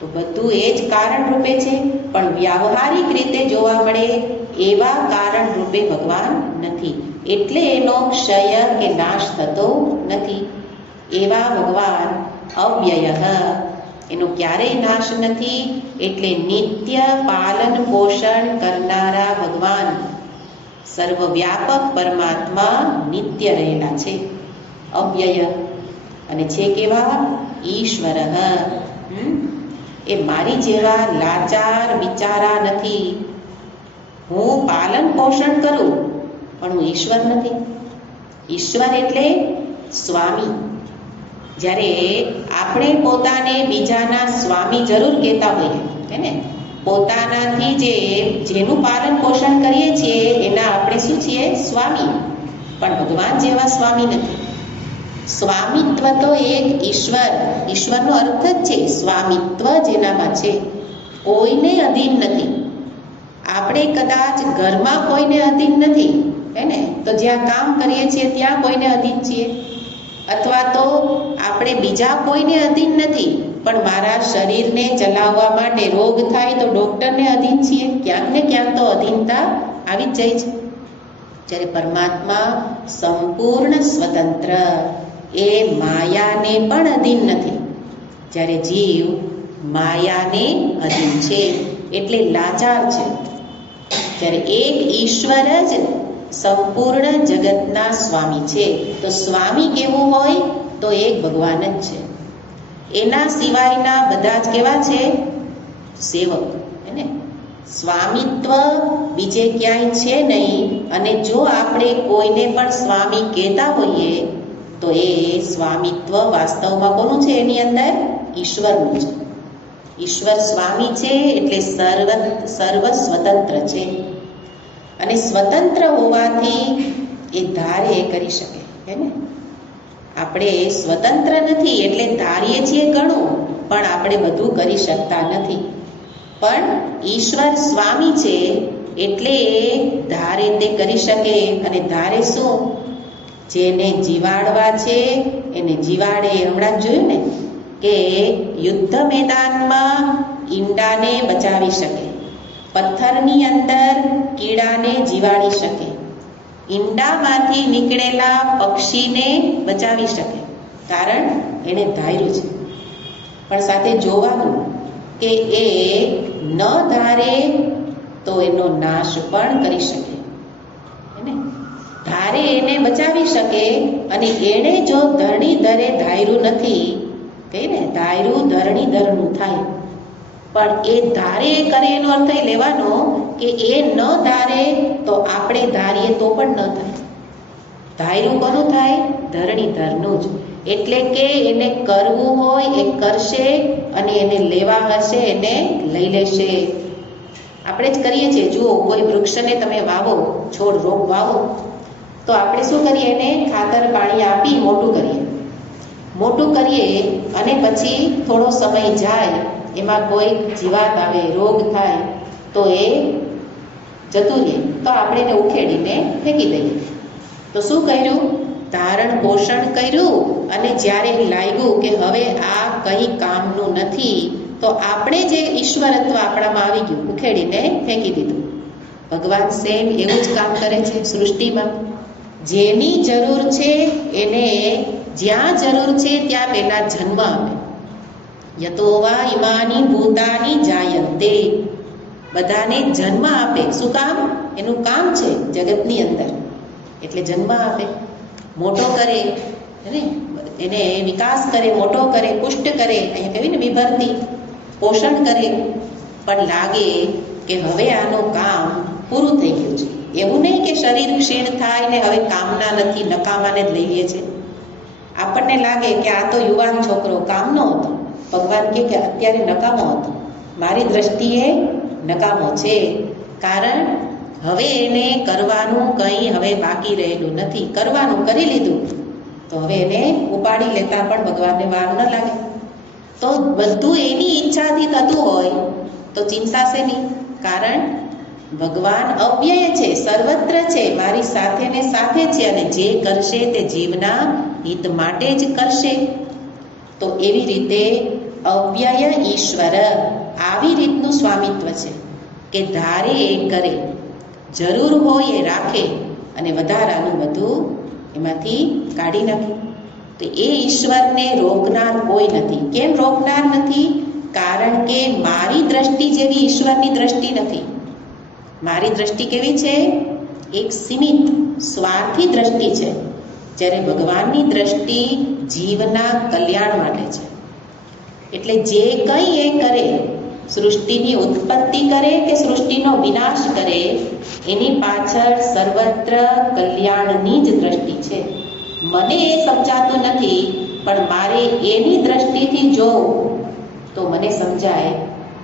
તો બધું એ જ કારણ રૂપે છે. પણ વ્યાવહારિક રીતે જોવા મળે એવા કારણ રૂપે ભગવાન નથી, એટલે એનો ક્ષય કે નાશ થતો નથી. એવા ભગવાન અવ્યય, એનો ક્યારેય નાશ નથી. એટલે નિત્ય પાલન પોષણ કરનારા ભગવાન સર્વવ્યાપક પરમાત્મા નિત્ય રહેલા છે, અવ્યય. અને છે કેવા? ઈશ્વર. એ મારી જેવા લાચાર બિચારા નથી. હું પાલન પોષણ કરું પણ હું ઈશ્વર નથી. ઈશ્વર એટલે સ્વામી. જ્યારે આપણે પોતાને બીજાના સ્વામી જરૂર કહેતા હોઈએ ને, પોતાનાથી જેનું પાલન પોષણ કરીએ છીએ એના આપણે શું છીએ? સ્વામી. પણ ભગવાન જેવા સ્વામી નથી. સ્વામિત્વ તો એક ઈશ્વરનો અર્થ જ છે સ્વામિત્વ, જેનામાં છે કોઈને અધીન નથી. આપણે કદાચ ઘરમાં કોઈને અધીન નથી હે ને, તો જ્યાં કામ કરીએ છીએ ત્યાં કોઈને અધીન છીએ, અથવા તો આપણે બીજા કોઈને અધીન નથી, પણ મારા શરીરને ચલાવવા માટે રોગ થાય તો ડૉક્ટરને અધીન છીએ. ક્યાંક ને ક્યાંક તો અધીનતા આવી જ જાય છે. જ્યારે પરમાત્મા સંપૂર્ણ સ્વતંત્ર, એ માયાને પણ અધીન નથી. જ્યારે જીવ માયાને અધીન છે એટલે લાચાર છે. જ્યારે એક ઈશ્વર જ સંપૂર્ણ જગતના સ્વામી છે. તો સ્વામી કેવું હોય તો એક ભગવાન જ છે. એના સિવાયના બધા જ કેવા છે? સેવક. હે, સ્વામિત્વ બીજે ક્યાંય છે નહીં. અને જો આપણે કોઈને પણ સ્વામી કહેતા હોઈએ તો એ સ્વામિત્વ વાસ્તવમાં કોનું છે? એની અંદર ઈશ્વરનું છે. ઈશ્વર સ્વામી છે એટલે સર્વ સ્વતંત્ર છે. અને સ્વતંત્ર હોવાથી એ ધારે કરી શકે. હે ને, આપણે સ્વતંત્ર નથી એટલે ધારીએ છીએ ઘણું, પણ આપણે બધું કરી શકતા નથી. પણ ઈશ્વર સ્વામી છે એટલે ધારે તે કરી શકે. અને ધારે શું? જેને જીવાડવા છે એને જીવાડે. હમણાં જોયું ને કે યુદ્ધ મેદાનમાં ઈંડાને બચાવી શકે, પથ્થરની અંદર કીડાને જીવાડી શકે, ઈંડામાંથી નીકળેલા પક્ષીને બચાવી શકે. કારણ એણે ધાર્યું છે. પણ સાથે જોવાનું કે એ ન ધારે તો એનો નાશ પણ કરી શકે. ધારે એને બચાવી શકે. અને એણે જો ધરણી ધરે ધાર્યું નથી, કહે ને ધાર્યું ધરણી ધરનું થાય. પણ એ ધારે કરે એનો અર્થ એ લેવાનો કે એ ન ધારે તો આપણે ધારીએ તો પણ ન થાય. ધાર્યું કોનું થાય? ધરણી ધરનું જ. એટલે કે એને કરવું હોય એ કરશે, અને એને લેવા હશે એને લઈ લેશે. આપણે જ કરીએ છીએ. જુઓ, કોઈ વૃક્ષને તમે વાવો, છોડ રોપ વાવો, તો આપણે શું કરીએ? એને ખાતર પાણી આપી મોટું કરીએ. અને પછી થોડો સમય જાય, એમાં કોઈ જીવાત આવે, રોગ થાય તો એ જતું રહે. તો આપણે એને ઉખેડીને ફેંકી દઈએ. તો શું કર્યું? ધારણ પોષણ કર્યું. અને જ્યારે લાગ્યું કે હવે આ કંઈ કામનું નથી, તો આપણે જે ઈશ્વરત્વ આપણામાં આવી ગયું, ઉખેડીને ફેંકી દીધું. ભગવાન સેમ એવું જ કામ કરે છે સૃષ્ટિમાં. જેની જરૂર છે એને જ્યાં જરૂર છે ત્યાં પહેલા જન્મ આપે. યતો વા ઇમાની ભૂતાની જાયન્તે. બધાને જન્મ આપે. શું કામ? એનું કામ છે જગતની અંદર. એટલે જન્મ આપે, મોટો કરે, એને વિકાસ કરે, મોટો કરે, પુષ્ટ કરે. અહીંયા કહેવાય ને વિભરતી, પોષણ કરે. પણ લાગે કે હવે આનું કામ પૂરું થઈ ગયું છે. એવું નહીં કે શરીર ક્ષીણ થાય ને હવે કામના નથી, નકામાને જ લઈએ છે. આપણને લાગે કે આ તો યુવાન છોકરો કામનો હતો. ભગવાન કહે કે અત્યારે નકામો હતો. મારી દ્રષ્ટિએ નકામો છે. કારણ હવે એને કરવાનું કંઈ હવે બાકી રહેલું નથી. કરવાનું કરી લીધું તો હવે એને ઉપાડી લેતા પણ ભગવાનને વાર ન લાગે. તો બધું એની ઈચ્છાથી થતું હોય તો ચિંતા શેની? કારણ ભગવાન અવ્યય છે, સર્વત્ર છે, મારી સાથે ને સાથે છે. અને જે કરશે તે જીવના હિત માટે જ કરશે. તો એવી રીતે અવ્યય ઈશ્વર આવી રીતનું સ્વામિત્વ છે કે ધારે એ કરે, જરૂર હોય એ રાખે, અને વધારાનું બધું એમાંથી કાઢી નાખે. તો એ ઈશ્વરને રોકનાર કોઈ નથી. કેમ રોકનાર નથી? કારણ કે મારી દ્રષ્ટિ જેવી ઈશ્વરની દ્રષ્ટિ નથી. મારી દ્રષ્ટિ કેવી છે? એક સીમિત સ્વાર્થી દ્રષ્ટિ છે. જ્યારે ભગવાનની દ્રષ્ટિ જીવના કલ્યાણ માટે છે. એટલે જે કંઈ એ કરે, સૃષ્ટિની ઉત્પત્તિ કરે કે સૃષ્ટિનો વિનાશ કરે, એની પાછળ સર્વત્ર કલ્યાણની જ દ્રષ્ટિ છે. મને એ સમજાતું નથી, પણ મારે એની દ્રષ્ટિથી જોઉં તો મને સમજાય.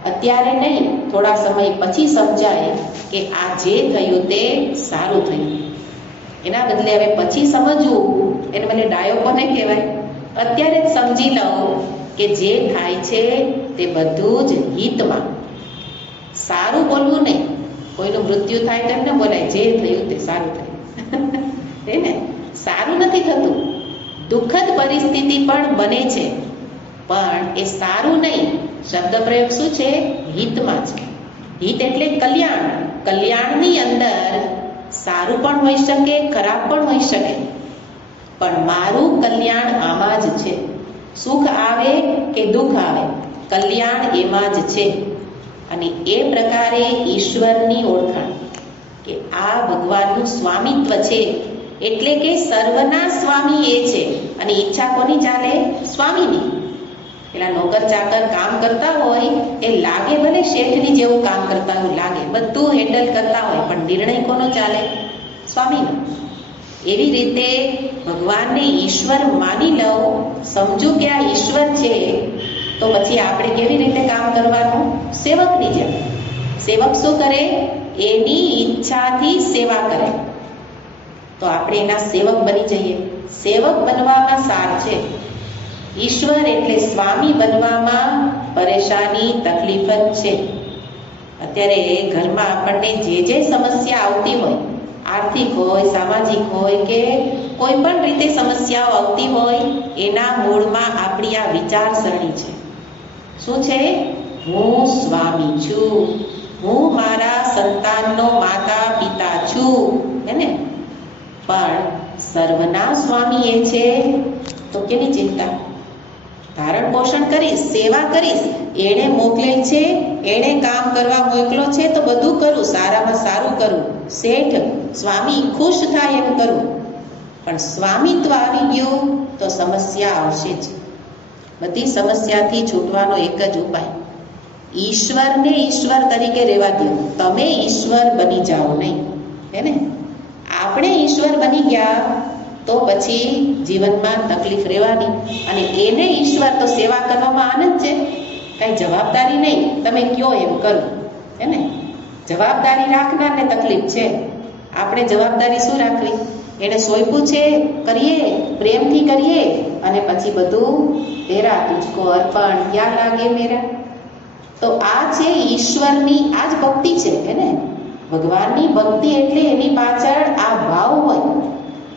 અત્યારે નહીં, થોડા સમય પછી સમજાય કે આ જે થયું તે સારું થયું. એના બદલે હવે પછી સમજવું, એને મને ડાયો કોને કહેવાય? અત્યારે જ સમજી લઉં કે જે થાય છે તે બધું જ હિતમાં. સારું બોલવું નહીં. કોઈનું મૃત્યુ થાય તો એમને બોલાય જે થયું તે સારું થયું. હે ને? સારું નથી થતું. દુઃખદ પરિસ્થિતિ પણ બને છે. પણ એ સારું નહીં. શબ્દ પ્રયોગ શું છે? હિતમાં છે. હિત એટલે કલ્યાણ. કલ્યાણની અંદર સારું પણ હોઈ શકે, ખરાબ પણ હોઈ શકે, પણ મારું કલ્યાણ આમાં જ છે. સુખ આવે કે દુઃખ આવે, કલ્યાણ એમાં જ છે. અને એ પ્રકારે ઈશ્વરની ઓળખાણ કે આ ભગવાનનું સ્વામિત્વ છે, એટલે કે સર્વના સ્વામી એ છે. અને ઈચ્છા કોની ચાલે? સ્વામીની. પેલા નોકર ચાકર કામ કરતા હોય એ લાગે ભલે શેઠની જેવું કામ કરતા હોય, લાગે બધું હેન્ડલ કરતા હોય, પણ નિર્ણય કોનો ચાલે? સ્વામીનો. એવી રીતે ભગવાનને ઈશ્વર માની લઉં, સમજુ કે આ ઈશ્વર છે, તો પછી આપણે કેવી રીતે કામ કરવાનું? સેવકની જેમ. સેવક શું કરે? એની ઈચ્છાથી સેવા કરે. તો આપણે એના સેવક બની જઈએ. સેવક બનવામાં સાર છે. ઈશ્વર એટલે સ્વામી બનવામાં પરેશાની, તકલીફ જ છે. અત્યારે ઘરમાં આપણને જે સમસ્યા આવતી હોય, આર્થિક હોય, સામાજિક હોય કે કોઈ પણ રીતે સમસ્યાઓ આવતી હોય, એના મૂળમાં આપણી આ વિચારસરણી છે. શું છે? હું સ્વામી છું, હું મારા સંતાનનો માતા પિતા છું, હે ને? પણ સર્વના સ્વામી એ છે તો કેની ચિંતા? ધારણ પોષણ કરીશ, સેવા કરીશ. એણે મોકલેલ છે, એણે કામ કરવા મોકલો છે, તો બધું કરું, સારામાં સારું કરું. શેઠ સ્વામી ખુશ થાય એમ કરું. પણ સ્વામિત્વ આવી ગયું તો સમસ્યા આવશે જ. બધી સમસ્યાથી છૂટવાનો એક જ ઉપાય, ઈશ્વરને ઈશ્વર તરીકે રહેવા દો. તમે ઈશ્વર બની જાઓ નહીં, હે ને? આપણે ઈશ્વર બની ગયા તો પછી જીવનમાં તકલીફ રહેવાની. અને એને ઈશ્વર તો સેવા કરવામાં આનંદ છે, કાંઈ જવાબદારી નહીં, તમે કયો એમ કરો, હે ને? જવાબદારી રાખનારને તકલીફ છે. આપણે જવાબદારી શું રાખવી? એને સોંપ્યું છે, કરીએ, પ્રેમથી કરીએ, અને પછી બધું તેરા તુજકો અર્પણ, ક્યાં લાગે મેરા. તો આ છે ઈશ્વરની, આ જ ભક્તિ છે, હે ને? ભગવાનની ભક્તિ એટલે એની પાછળ આ ભાવ હોય.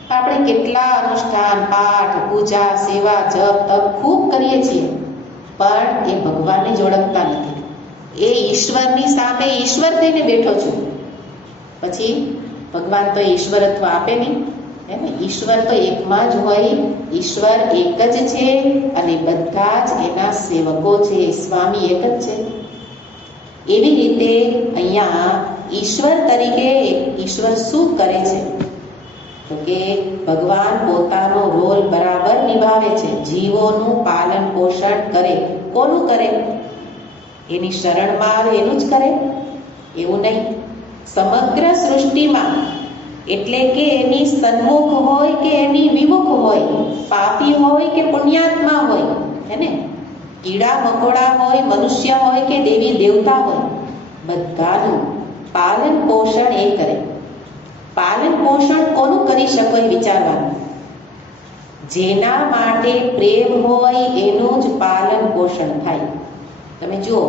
આપણે કેટલા અનુષ્ઠાન, પાઠ, પૂજા, સેવા, જપ, તપ ખૂબ કરીએ છીએ, પણ એ ભગવાનને જ ઓળખતા નથી. એ ઈશ્વરની સામે ઈશ્વર થઈને બેઠો છું. પછી ભગવાન તો ઈશ્વરત્વ આપે નહીં, હે ને? ઈશ્વર તો એકમાં જ હોય. ઈશ્વર એક જ છે અને બધા જ એના સેવકો છે. સ્વામી એક જ છે. એવી રીતે અહીંયા ઈશ્વર તરીકે ઈશ્વર શું કરે છે? તો કે ભગવાન પોતાનો રોલ બરાબર નિભાવે છે. જીવોનું પાલન પોષણ કરે. કોનું કરે? એની શરણમાં આવે એનું જ કરે એવું નહીં. સમગ્ર સૃષ્ટિમાં, એટલે કે એની સન્મુખ હોય કે એની વિમુખ હોય, પાપી હોય કે પુણ્યાત્મા હોય, હે ને? કીડા મકોડા હોય, મનુષ્ય હોય કે દેવી દેવતા હોય, બધાનું પાલન પોષણ એ કરે. પાલન પોષણ કોનું કરી શકો એ વિચારવાનું. જેના માટે પ્રેમ હોય એનું જ પાલન પોષણ થાય. તમે જુઓ,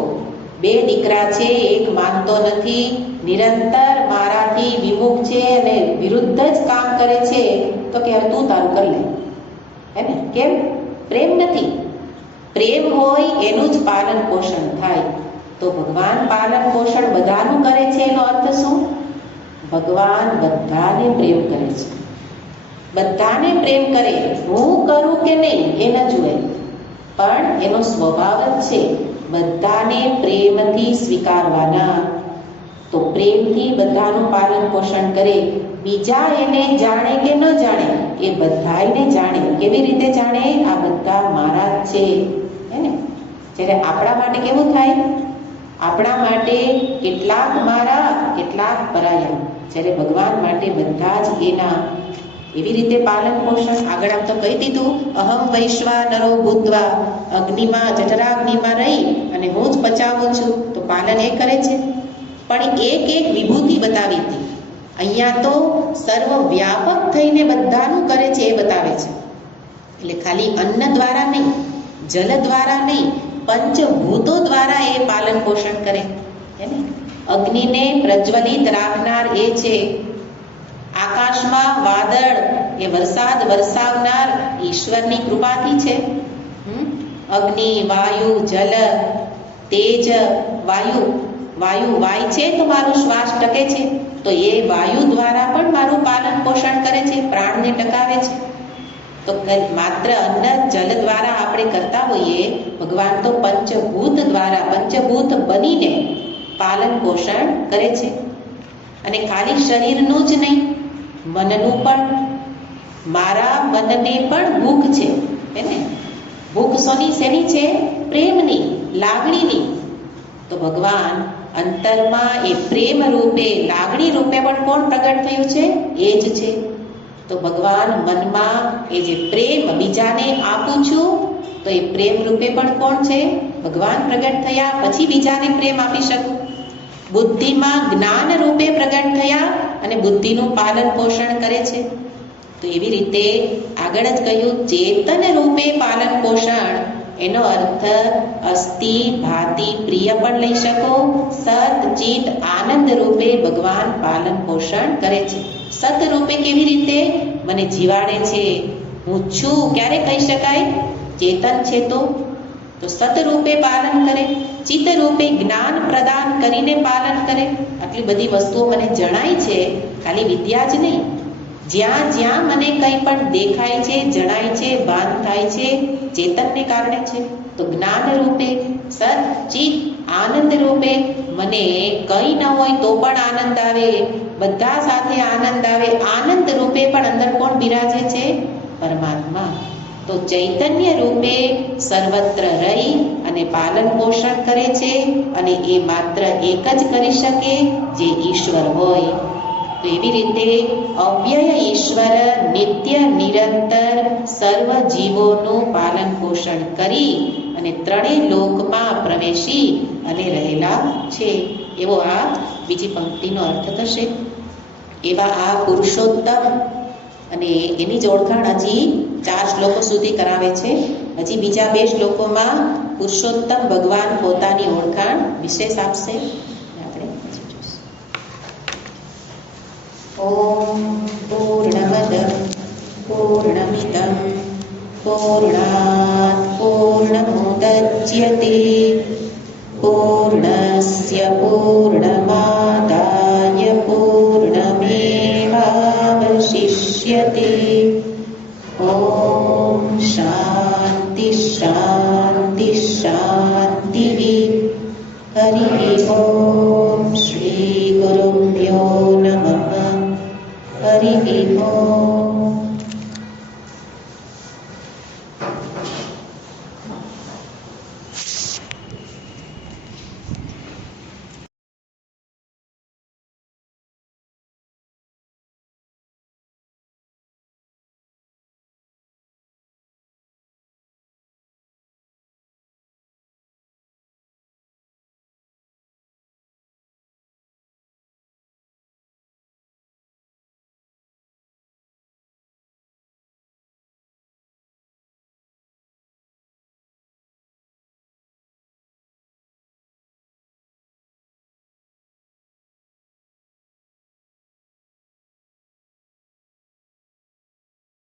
બે દીકરા છે, એક માનતો નથી, નિરંતર મારાથી વિમુખ છે અને વિરુદ્ધ જ કામ કરે છે, તો કે હવે તું તારું કરી લે, હે ને? કેમ? પ્રેમ નથી. પ્રેમ હોય એનું જ પાલન પોષણ થાય. તો ભગવાન પાલન પોષણ બધાનું કરે છે. એનો અર્થ શું? ભગવાન બધાને પ્રેમ કરે છે. બધાને પ્રેમ કરે. હું કરું કે નહીં એ ન જુએ, પણ એનો સ્વભાવ જ છે બધાને પ્રેમથી સ્વીકારવાના. તો પ્રેમથી બધાનું પાલન પોષણ કરે. બીજા એને જાણે કે ન જાણે, એ બધાને જાણે. કેવી રીતે જાણે? આ બધા મારા જ છે, હે ને? જ્યારે આપણા માટે કેવું થાય? આપણા માટે કેટલાક મારા, કેટલાક પરાયા. જ્યારે ભગવાન માટે બધા જ એના. એવી રીતે પાલન પોષણ. આગળ આમ તો કહી દીધું, અહમ વૈશ્વાનરો ભૂત્વા, અગ્નિમાં, જઠરાગ્નિમાં રહી અને હું જ પચાવું છું. તો પાલન એ કરે છે. પણ એક એક વિભૂતિ બતાવી હતી. અહીંયા તો સર્વવ્યાપક થઈને બધાનું કરે છે એ બતાવે છે. એટલે ખાલી અન્ન દ્વારા નહીં, જલ દ્વારા નહીં, પંચભૂતો દ્વારા એ પાલન પોષણ કરે, હે ને? અગ્નિને પ્રજ્વલિત રાખનાર એ છે. આકાશમાં વાદળ, એ વરસાદ વરસાવનાર ઈશ્વરની કૃપાથી છે. અગ્નિ, વાયુ, જલ, તેજ, વાયુ વાય છે તો મારો શ્વાસ ટકે છે, તો એ વાયુ દ્વારા પણ મારું પાલન પોષણ કરે છે, પ્રાણને ટકાવે છે. તો માત્ર અન્ન જલ દ્વારા આપણે કરતા હોઈએ, ભગવાન તો પંચભૂત દ્વારા, પંચભૂત બનીને પાલન પોષણ કરે છે. અને ખાલી શરીરનું જ નહીં, મનનું પણ. મારા મનને પણ ભૂખ છે, હે ને? ભૂખ શેની છે? પ્રેમની, લાગણીની. તો ભગવાન અંતરમાં એ પ્રેમ રૂપે, લાગણી રૂપે પણ કોણ પ્રગટ થયું છે? એ જ છે. તો ભગવાન મનમાં એ જે પ્રેમ બીજાને આપું છું, તો એ પ્રેમ રૂપે પણ કોણ છે? ભગવાન પ્રગટ થયા, પછી બીજાને પ્રેમ આપી શકું. બુદ્ધિમાં જ્ઞાન રૂપે પ્રગટ થયા અને બુદ્ધિનું પાલન પોષણ કરે છે. તો એવી રીતે આગળ જ કહ્યું, ચેતન રૂપે પાલન પોષણ, એનો અર્થ અસ્થિ, ભાતિ, પ્રિય પણ લઈ શકો. સત, ચિત, આનંદ રૂપે ભગવાન પાલન પોષણ કરે છે. સત રૂપે કેવી રીતે? મને જીવાડે છે, હું છું ક્યારે કહી શકાય? ચેતન છે તો સત રૂપે પાલન કરે. ચિત્ત રૂપે જ્ઞાન પ્રદાન કરીને પાલન કરે. આટલી બધી વસ્તુઓ મને જણાય છે, ખાલી વિદ્યા જ નહીં. જ્યાં જ્યાં મને કંઈ પણ દેખાય છે, જણાય છે, ભાન થાય છે, ચેતનને કારણે છે. તો જ્ઞાન રૂપે, સત, ચિત, આનંદ રૂપે મને કંઈ ન હોય તો પણ આનંદ આવે, બધા સાથે આનંદ આવે. આનંદ રૂપે પણ અંદર કોણ બિરાજે છે? પરમાત્મા. તો ચૈતન્ય રૂપે સર્વત્ર રહી અને પાલન પોષણ કરે છે, અને એ માત્ર એક જ કરી શકે જે ઈશ્વર હોય. તો એવી રીતે અવ્યય ઈશ્વર નિત્ય નિરંતર સર્વ જીવોનું પાલન પોષણ કરી અને ત્રણેય લોકમાં પ્રવેશી અને રહેલા છે. એવો આ બીજી પંક્તિનો અર્થ થશે. એવા આ પુરુષોત્તમ, અને એની જ ઓળખાણ હજી 4 શ્લોકો સુધી કરાવે છે. હજી બીજા 2 શ્લોકોમાં પુરુષોત્તમ ભગવાન પોતાની ઓળખાણ વિશેષ આપશે. ઓમ પૂર્ણમદ પૂર્ણમિદં પૂર્ણાત પૂર્ણમુદચ્યતે પૂર્ણસ્ય પૂર્ણમાદાય પૂર્ણમેવાવશિષ્યતે. ઓમ શાંતિ શાંતિ શાંતિ. હરિ ઓમ.